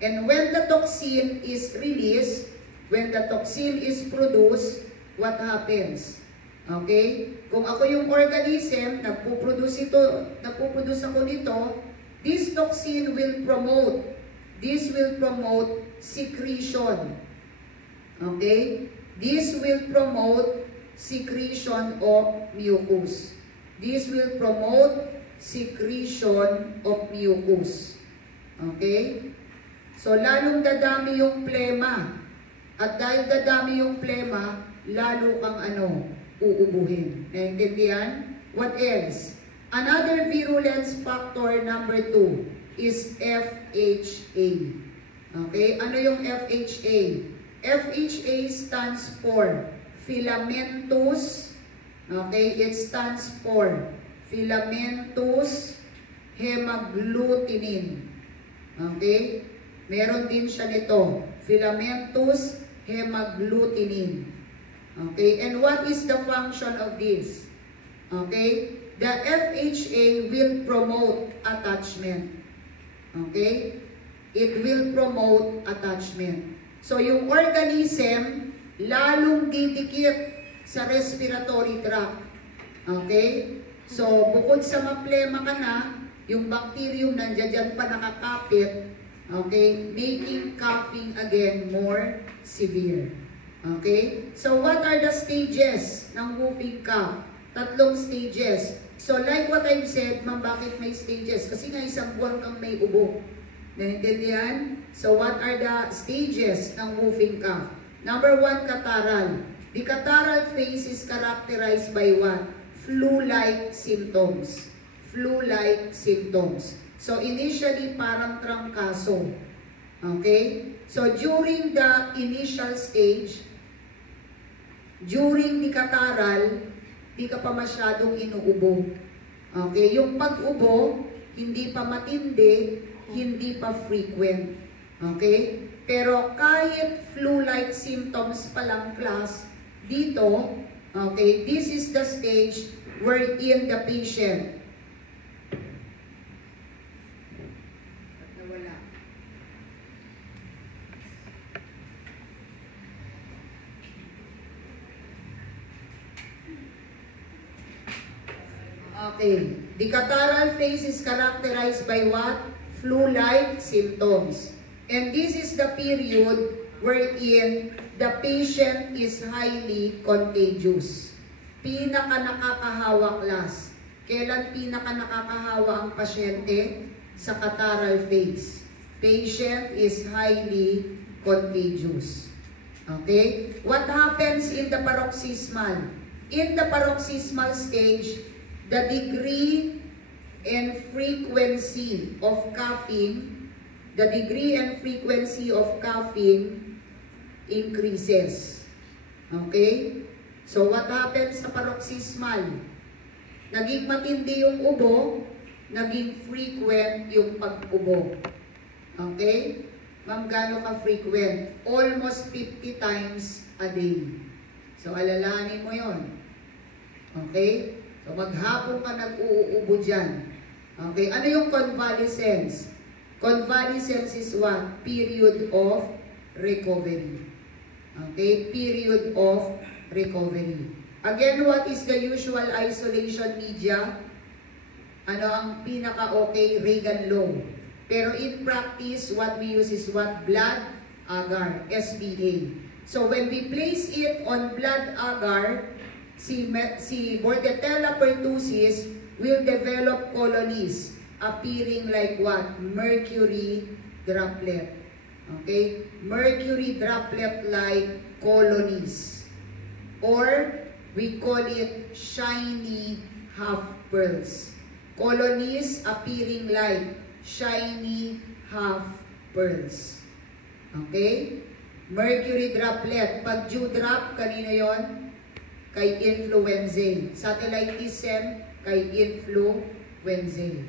And when the toxin is released, when the toxin is produced, what happens? Okay? Kung ako yung organism, nagpo-produce ako nito, this toxin will promote secretion. Okay? This will promote secretion of mucus. This will promote secretion of mucus. Okay? So, lalong dadami yung plema. At dahil dadami yung plema, lalo kang uubuhin. Naintindihan? What else? Another virulence factor number 2 is FHA. Okay? Ano yung FHA? FHA stands for filamentous. Okay? It stands for filamentous hemagglutinin. Okay? Meron din siya nito. Filamentous hemagglutinin. Okay? And what is the function of this? Okay? The FHA will promote attachment. Okay? It will promote attachment. So, yung organism, lalong didikit sa respiratory tract. Okay? So, bukod sa maplema ka na, yung bacterium nandiyan pa nakakapit, okay, making coughing again more severe. Okay? So, what are the stages ng whooping cough? 3 stages. So, like what I've said, ma'am, bakit may stages? Kasi nga isang buwan kang may ubo. Naintindihan? So, what are the stages ng whooping cough? Number 1, catarrhal. The catarrhal phase is characterized by what? Flu-like symptoms. Flu-like symptoms. So, initially, parang trangkaso. Okay? So, during the initial stage, during the catarrhal, di ka pa masyadong inuubo. Okay? Yung pag-ubo, hindi pa matindi, hindi pa frequent. Okay? Pero kahit flu-like symptoms pa lang, class, dito, okay, this is the stage wherein the patient Okay. The catarrhal phase is characterized by what? Flu-like symptoms. And this is the period wherein the patient is highly contagious. Pinaka nakakahawa, class. Kailan pinaka nakakahawa ang pasyente? Sa catarrhal phase. Patient is highly contagious. Okay? What happens in the paroxysmal? In the paroxysmal stage, the degree and frequency of coughing increases. Okay? So what happens sa paroxysmal? Naging matindi yung ubo, naging frequent yung pag-ubo. Okay? Ma'am, gaano ka-frequent? Almost 50 times a day. So alalahanin mo yon. Okay? So maghapon ka nag-uubo dyan. Okay? Ano yung convalescence? Convalescence is what? Period of recovery. Okay? Period of recovery. Again, what is the usual isolation media? Ano ang pinaka-okay? Reagan law. Pero in practice, what we use is what? Blood agar, SBA. So when we place it on blood agar, si Bordetella pertussis will develop colonies appearing like what? Mercury droplet. Okay? Mercury droplet-like colonies. Or we call it shiny half pearls. Colonies appearing like shiny half pearls. Okay? Mercury droplet. Pag dew drop, kanino yon? Kay influenzae. Satellitism, kay influenzae.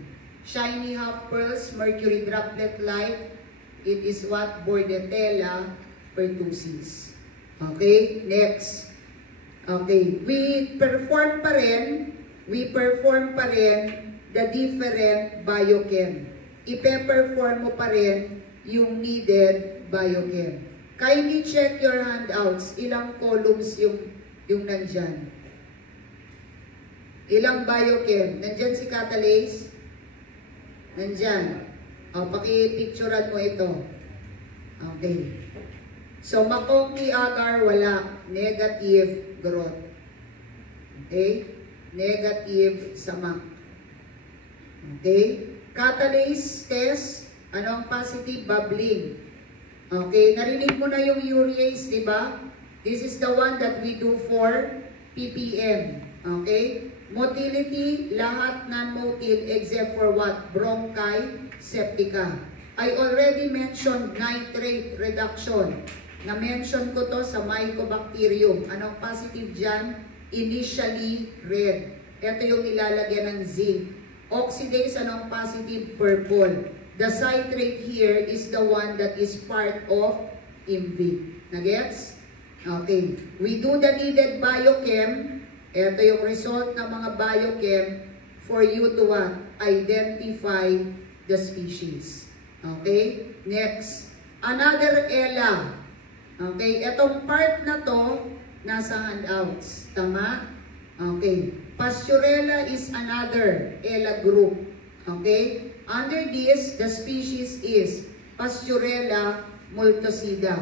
Shiny half pearls, mercury droplet-like, it is what? Bordetella pertussis. Okay? Next. Okay, we perform pa rin the different biochem. Ipe-perform mo pa rin yung needed biochem. Kindly check your handouts. Ilang columns yung nandyan? Ilang biochem? Nandyan si catalase? Nandyan. O, paki-picturean mo ito. Okay. So, Makoki agar, wala. Negative growth. Okay? Negative sa MAC. Okay? Catalase test, ano ang positive? Bubbling. Okay? Narinig mo na yung urease, di ba? This is the one that we do for ppm. Okay? Motility, lahat non-motil except for what? Bronchi septica. I already mentioned nitrate reduction. Na-mention ko to sa Mycobacterium. Anong positive dyan? Initially red. Ito yung ilalagyan ng zinc. Oxidase, anong positive? Purple. The citrate here is the one that is part of IMVIC. Nagets? Okay. We do the needed biochem. Ito yung result ng mga biochem for you to identify the species. Okay? Next. Another ELA. Okay? Itong part na to, nasa handouts. Tama? Okay. Pasteurella is another ELA group. Okay? Under this, the species is Pasteurella multocida.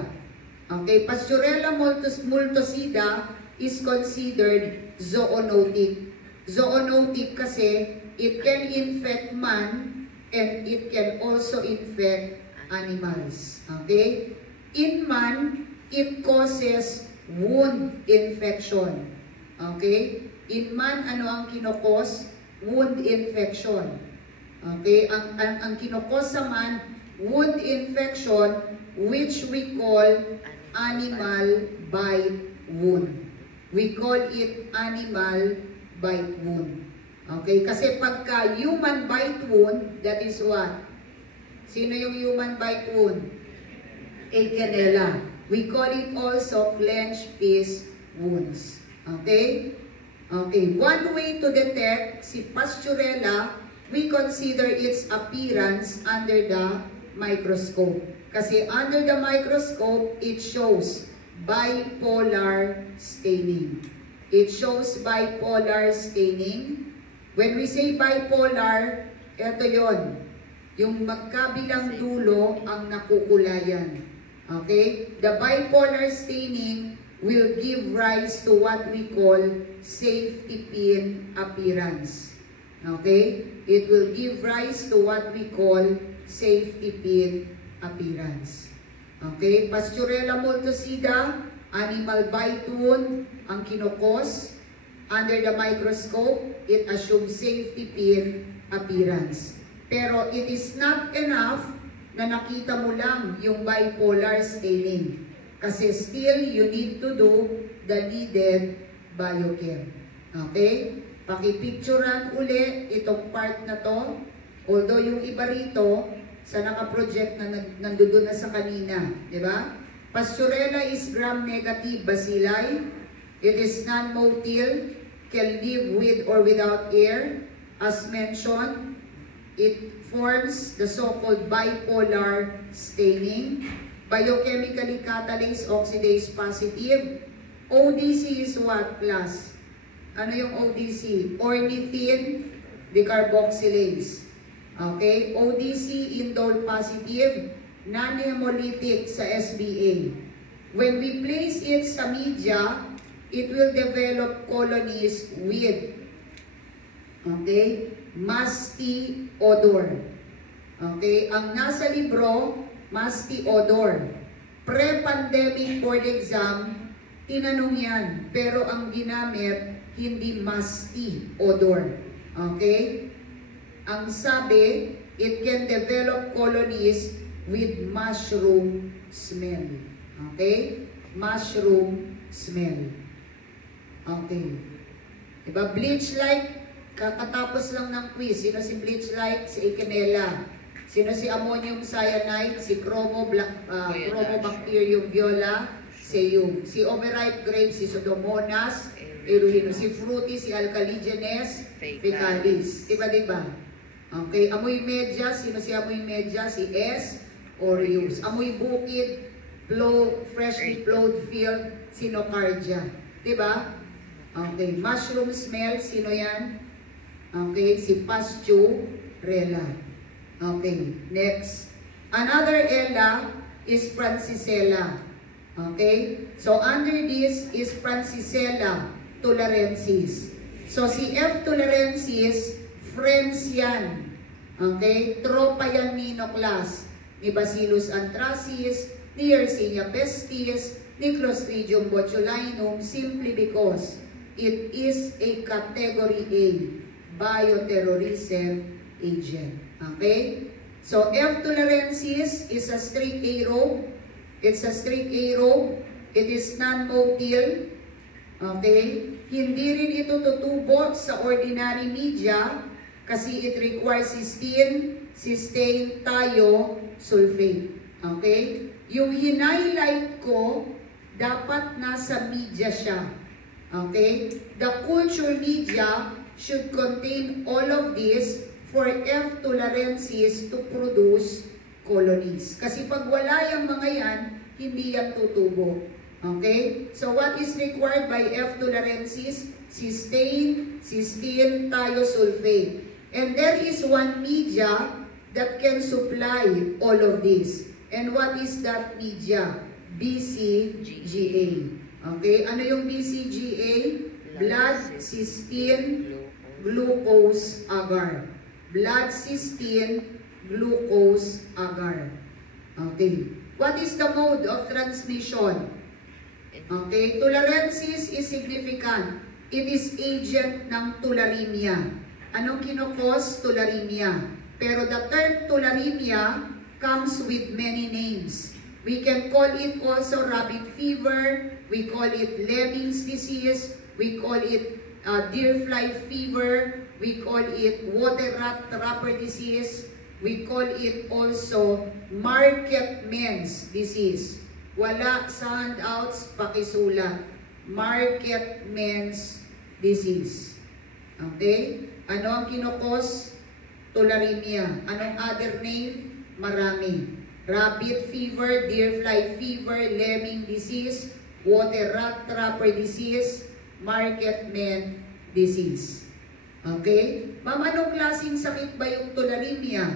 Okay? Pasteurella multocida is considered zoonotic. Zoonotic kasi it can infect man and it can also infect animals. Okay? In man, it causes wound infection. Okay? In man, ano ang kinokos? Wound infection. Okay? Ang kinokos sa man, wound infection, which we call animal bite wound. We call it animal bite wound. Okay? Kasi pagka human bite wound, that is what? Sino yung human bite wound? Legionella. We call it also clenched fist wounds. Okay? Okay. One way to detect si Pasteurella, we consider its appearance under the microscope. Kasi under the microscope, it shows bipolar staining. It shows bipolar staining. When we say bipolar, ito yon, yung magkabilang dulo ang nakukulayan. Okay? The bipolar staining will give rise to what we call safety pin appearance. Okay? It will give rise to what we call safety pin appearance. Okay? Pasteurella multocida, animal bitune, ang kinokos. Under the microscope, it assumes safety pin appearance. Pero it is not enough na nakita mo lang yung bipolar staining. Kasi still, you need to do the needed biochem. Okay? Pakipicturan uli itong part na to. Although yung iba rito, sa nakaproject na nandoon na sa kanina. Diba? Pasteurella is gram-negative bacilli. It is non-motile, can live with or without air. As mentioned, it forms the so-called bipolar staining. Biochemically catalase oxidase positive. ODC is what, class? Ano yung ODC? Ornithine decarboxylase. Okay? ODC, indole positive, non-hemolytic sa SBA. When we place it sa media, it will develop colonies with, okay, musty odor. Okay? Ang nasa libro, musty odor. Pre-pandemic board exam, tinanong yan. Pero ang ginamit, hindi musty odor. Okay? Ang sabi, it can develop colonies with mushroom smell. Okay? Mushroom smell. Okay. Diba? Bleach light, kakatapos lang ng quiz. Sino si bleach light? Si Echinella. Sino si ammonium cyanide? Si Chromobacterium viola. Si overripe grapes, si Pseudomonas eruino. Si fruity, si Alcaligenes fecalis. Diba? Okay. Amoy medya, sino si amoy medya? Si S. aureus. Amoy bukid, freshly plowed field, Sinocardia. Diba? Okay. Mushroom smell, sino yan? Okay. Si Pasteurella. Okay. Next. Another Ella is Francisella. Okay. So, under this is Francisella tularensis. So, si F. tularensis, friends yan. Okay. Tropa yan nino class. Ni Bacillus anthracis, ni Yersinia pestis, ni Clostridium botulinum, simply because it is a category A bioterrorism agent. Okay? So, F. tularensis is a strict aerobe. It's a strict aerobe. It is non-motile. Okay? Hindi rin ito tutubo sa ordinary media kasi it requires cysteine, thiosulfate. Okay? Yung hinighlight ko, dapat nasa media siya. Okay? The culture media should contain all of this for F. tularensis to produce colonies. Kasi pag wala yung mga yan, hindi yan tutubo. Okay? So what is required by F. tularensis? Cysteine, thiosulfate. And there is one media that can supply all of this. And what is that media? BCGA. Okay? Ano yung BCGA? Blood cysteine glucose agar. Blood cysteine glucose agar. Okay. What is the mode of transmission? Okay. Tularensis is significant. It is agent ng tularemia. Anong kinokos? Tularemia. Pero the term tularemia comes with many names. We can call it also rabbit fever. We call it Lemmings disease. We call it deer fly fever. We call it water rat trapper disease. We call it also Marketman's disease. Wala sa handouts, pakisulat. Marketman's disease. Okay? Ano ang kinokos? Tularemia. Anong other name? Marami. Rabbit fever, deer fly fever, lemming disease, water rat trapper disease, Marketman disease. Okay? Ma'am, anong klaseng sakit ba yung tularemia?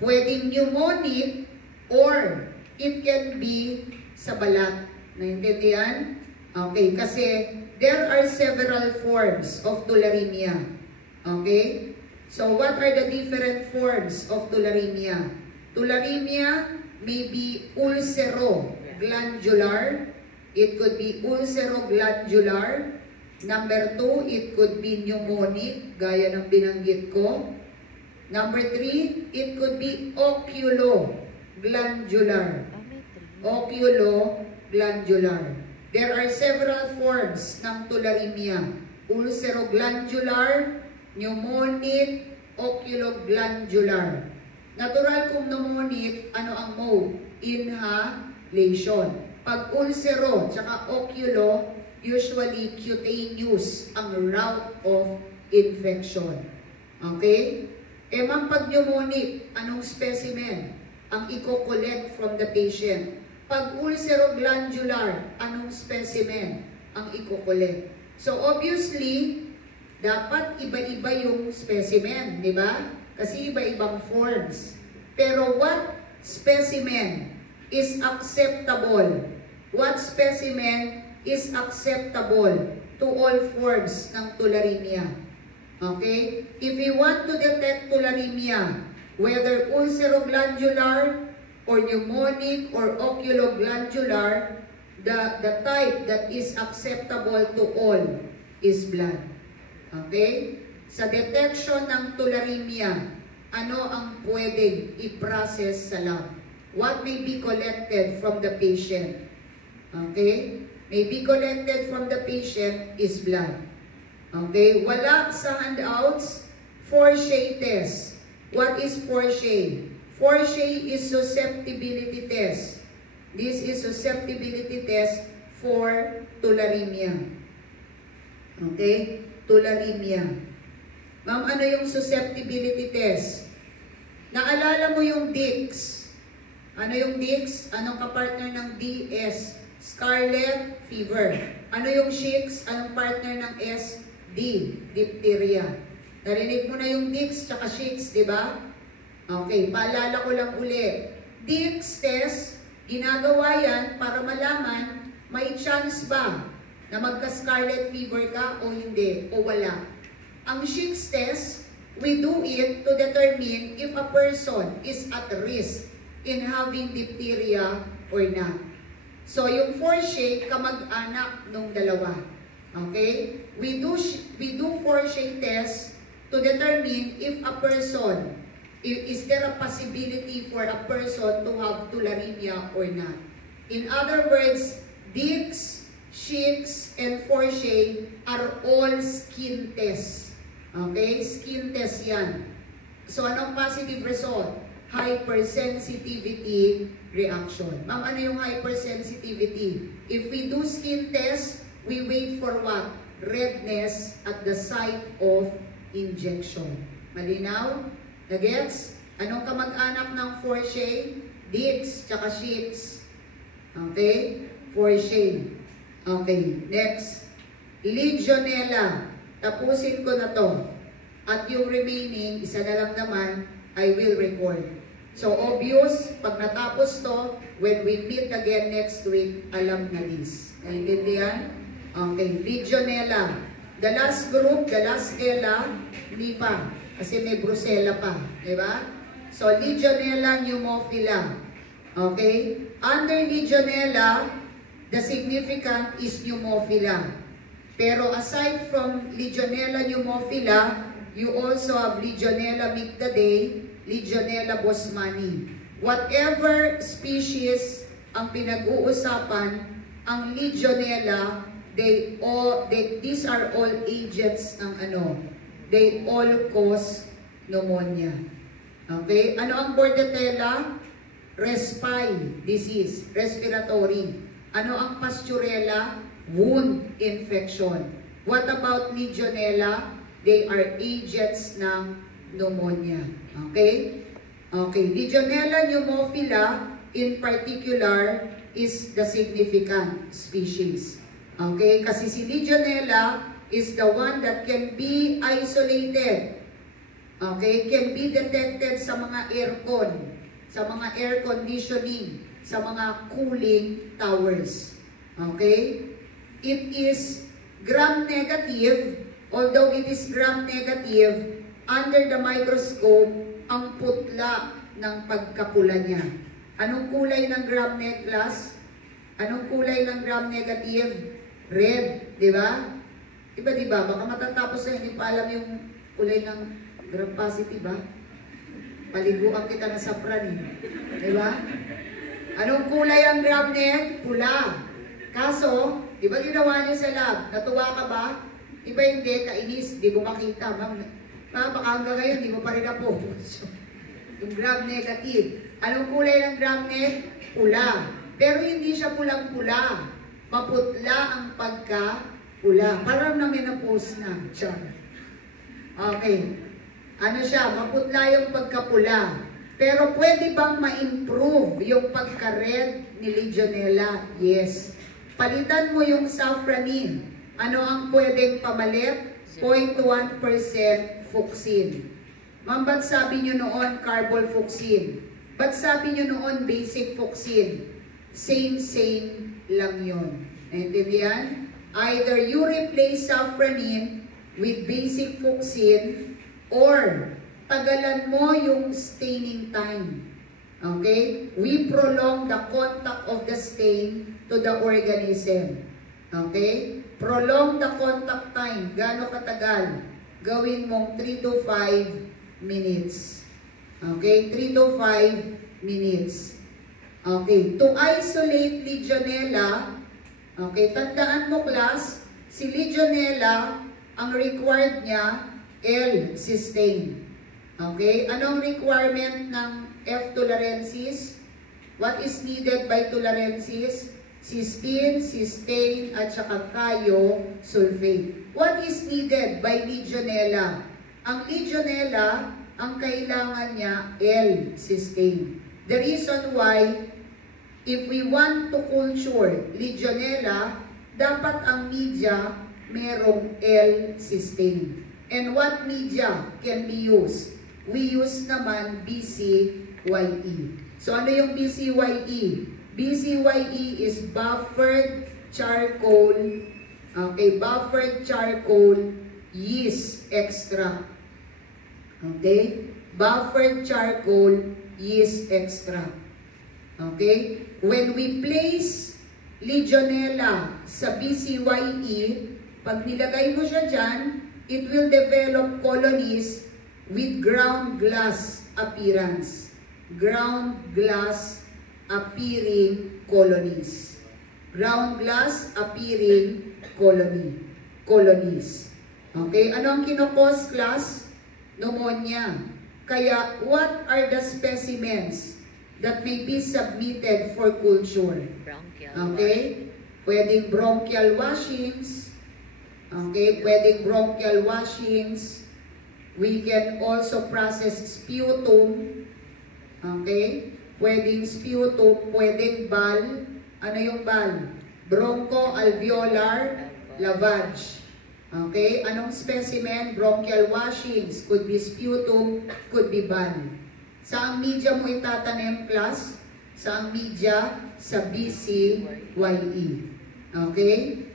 Pwedeng pneumonic or it can be sa balat. Naintindihan? Okay, kasi there are several forms of tularemia. Okay? So, what are the different forms of tularemia? Tularemia may be ulceroglandular. It could be ulceroglandular. Number 2, it could be pneumonic, gaya ng binanggit ko. Number 3, it could be oculoglandular. Oculoglandular. There are several forms ng tularemia. Ulceroglandular, pneumonic, oculoglandular. Natural kung pneumonic, ano ang mode? Inhalation. Pag ulcero, tsaka oculo, usually cutaneous ang route of infection. Okay? E ma'am, pag pneumonic, anong specimen ang i-collect from the patient? Pag ulceroglandular, anong specimen ang i-collect? So obviously, dapat iba-iba yung specimen, di ba? Kasi iba-ibang forms. Pero what specimen is acceptable? What specimen is acceptable to all forms ng tularemia? Okay? If we want to detect tularemia, whether ulceroglandular or pneumonic or oculoglandular, the type that is acceptable to all is blood. Okay? Sa detection ng tularemia, ano ang pwedeng i-process sa lab? What may be collected from the patient? Okay? May be collected from the patient is blood. Okay? Wala sa handouts, Forshey test. What is Forshey? Forshey is susceptibility test. This is susceptibility test for tularemia. Okay? Tularemia. Ma'am, ano yung susceptibility test? Naalala mo yung DIX. Ano yung DIX? Anong kapartner ng DS? Scarlet fever. Ano yung Shix? Anong partner ng S? D. Diphtheria. Narinig mo na yung DIX tsaka Shix, di ba? Okay, paalala ko lang uli. DIX test, ginagawa yan para malaman may chance ba na magka-scarlet fever ka o hindi, o wala. Ang Shix test, we do it to determine if a person is at risk in having diphtheria or not. So, yung Forshey, kamag-anak nung dalawa. Okay? We do Forshey test to determine if a person, is there a possibility for a person to have tularemia or not. In other words, DIX, Shix, and Forshey are all skin tests. Okay? Skin test yan. So, anong positive result? Hypersensitivity reaction. Ma'am, ano yung hypersensitivity? If we do skin test, we wait for what? Redness at the site of injection. Malinaw? Nagets? Anong kamag-anak ng Forshey? DIX, tsaka Shix. Okay? Forshey. Okay, next. Legionella. Tapusin ko na to. At yung remaining, isa na lang naman, I will record. So, obvious, pag natapos to, when we meet again next week, alam na this. Naintindihan? Okay, Legionella. The last group, the last Ella, hindi pa. Kasi may Brucella pa. Diba? So, Legionella pneumophila. Okay? Under Legionella, the significant is pneumophila. Pero aside from Legionella pneumophila, you also have Legionella mictadae, Legionella bosmani. Whatever species ang pinag-uusapan, ang Legionella, these are all agents ng ano. They all cause pneumonia. Okay? Ano ang Bordetella? Disease, respiratory. Ano ang Pasturella? Wound infection. What about Legionella? They are agents ng pneumonia. Okay? Okay. Legionella pneumophila in particular is the significant species. Okay? Kasi si Legionella is the one that can be isolated. Okay? Can be detected sa mga aircon, sa mga air conditioning, sa mga cooling towers. Okay? It is gram-negative, although it is gram-negative, under the microscope, ang putla ng pagkapula niya. Anong kulay ng gram-negative? Anong kulay ng gram-negative? Red, di ba? Diba? Baka matatapos na hindi pa alam yung kulay ng gram-positive, ba? Paliguan kita na sapran, di ba? Anong kulay ang gram-neg? Pula. Kaso, di ba ginawa niyo sa lab? Natuwa ka ba? Di ba hindi? Kainis, di mo makita. Baka hanggang ngayon, di mo pa rin na-focus. Yung gram-negative. Anong kulay ng gram-neg? Pula. Pero hindi siya pulang-pula. Maputla ang pagka-pula. Parang na menopause na. Okay. Ano siya? Maputla yung pagka-pula. Pero pwede bang ma-improve yung pagka-red ni Legionella? Yes. Palitan mo yung safranin. Ano ang pwedeng pamalit? 0.1% fuchsin. Ma'am, ba't sabi nyo noon carbol-fuchsin? Ba't sabi nyo noon basic fuchsin? Same lang yun. Naintindihan? Either you replace safranin with basic fuchsin or tagalan mo yung staining time. Okay? We prolong the contact of the stain to the organism. Okay? Prolong the contact time. Gaano katagal? Gawin mong 3 to 5 minutes. Okay? 3 to 5 minutes. Okay. To isolate Legionella, okay, tandaan mo class, si Legionella, ang required niya, L-cysteine. Okay? Anong requirement ng F. tularensis? What is needed by tularensis? Cysteine, cysteine, at saka thiosulfate. What is needed by Legionella? Ang Legionella, ang kailangan niya, L-cysteine. The reason why, if we want to culture Legionella, dapat ang media merong L-cysteine. And what media can be used? We use naman BCYE. So ano yung BCYE? BCYE is buffered charcoal, okay, buffered charcoal yeast extract. Okay? Buffered charcoal yeast extract. Okay? When we place Legionella sa BCYE, pag nilagay mo siya dyan, it will develop colonies with ground glass appearance. Ground glass appearing colonies. Ground glass appearing colonies. Okay? Ano ang kinokos, class? Pneumonia. Kaya, what are the specimens that may be submitted for culture? Okay? Pwedeng bronchial washings. Okay? Pwedeng bronchial washings. We can also process sputum. Okay? Pwedeng sputum, pwedeng bal. Ano yung bal? Bronchoalveolar lavage. Okay? Anong specimen? Bronchial washings. Could be sputum, could be bal. Saang media mo itatanim, class? Saang media? Sa BCYE. Okay?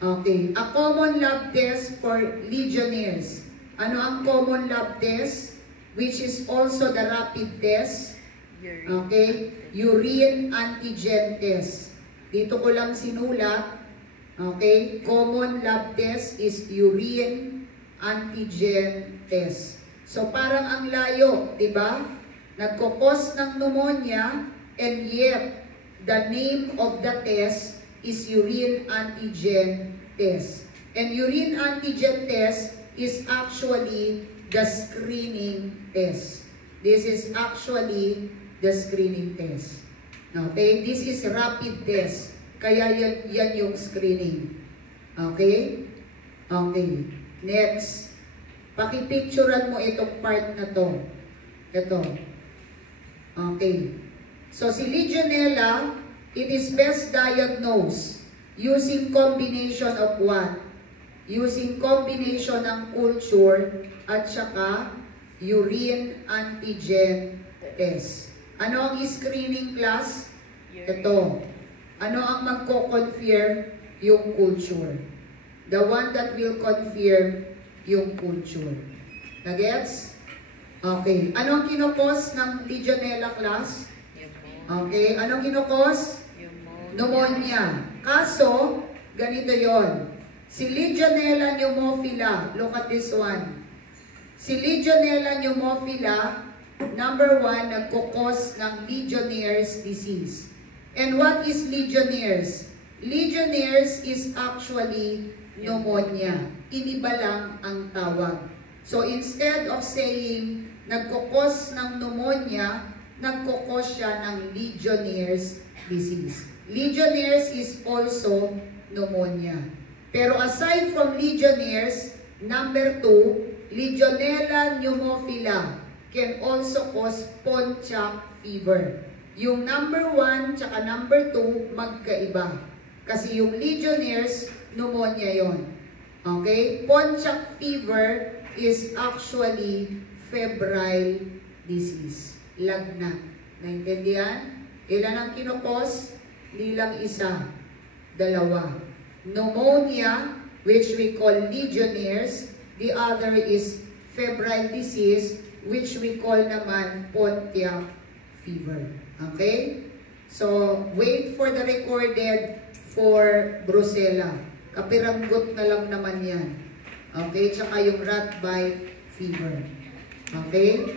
Okay. A common lab test for Legionnaires. Ano ang common lab test? Which is also the rapid test. Okay? Urine antigen test. Dito ko lang sinulat. Okay? Common lab test is urine antigen test. So parang ang layo, di ba? Nagkukos ng pneumonia and yet the name of the test is urine antigen test. And urine antigen test is actually the screening test. This is actually the screening test. Okay? This is rapid test. Kaya yan yung screening. Okay? Okay. Next. Pakipicturan mo itong part na to. Ito. Okay. So, si Legionella, it is best diagnosed using combination of what? using combination ng culture at saka urine antigen test. Ano ang screening class? Ito. Ano ang magko-confirm? Yung culture. The one that will confirm yung culture. Nagets? Okay. Anong kinukos ng Legionella class? Okay. Anong kinukos? Pneumonia. Kaso, ganito yon. Si Legionella pneumophila, look at this one. Si Legionella pneumophila, number 1, nagkukos ng Legionnaire's disease. And what is Legionnaire's? Legionnaire's is actually pneumonia. Iniba lang ang tawag. So instead of saying nagkukos ng pneumonia, nagkukos siya ng Legionnaire's disease. Legionnaire's is also pneumonia. Pero aside from Legionnaire's, number 2, Legionella pneumophila can also cause Pontiac fever. Yung number 1 tsaka number 2, magkaiba. Kasi yung Legionnaire's, pneumonia yon. Okay? Pontiac fever is actually febrile disease. Lagnat. Naintindihan? Ilan ang kinukos? Hindi lang isa. Dalawa. Pneumonia, which we call Legionnaire's. The other is febrile disease, which we call naman Pontiac fever. Okay? So, wait for the recorded for brucella. Kapiranggot na lang naman yan. Okay? Tsaka yung rat bite fever. Okay?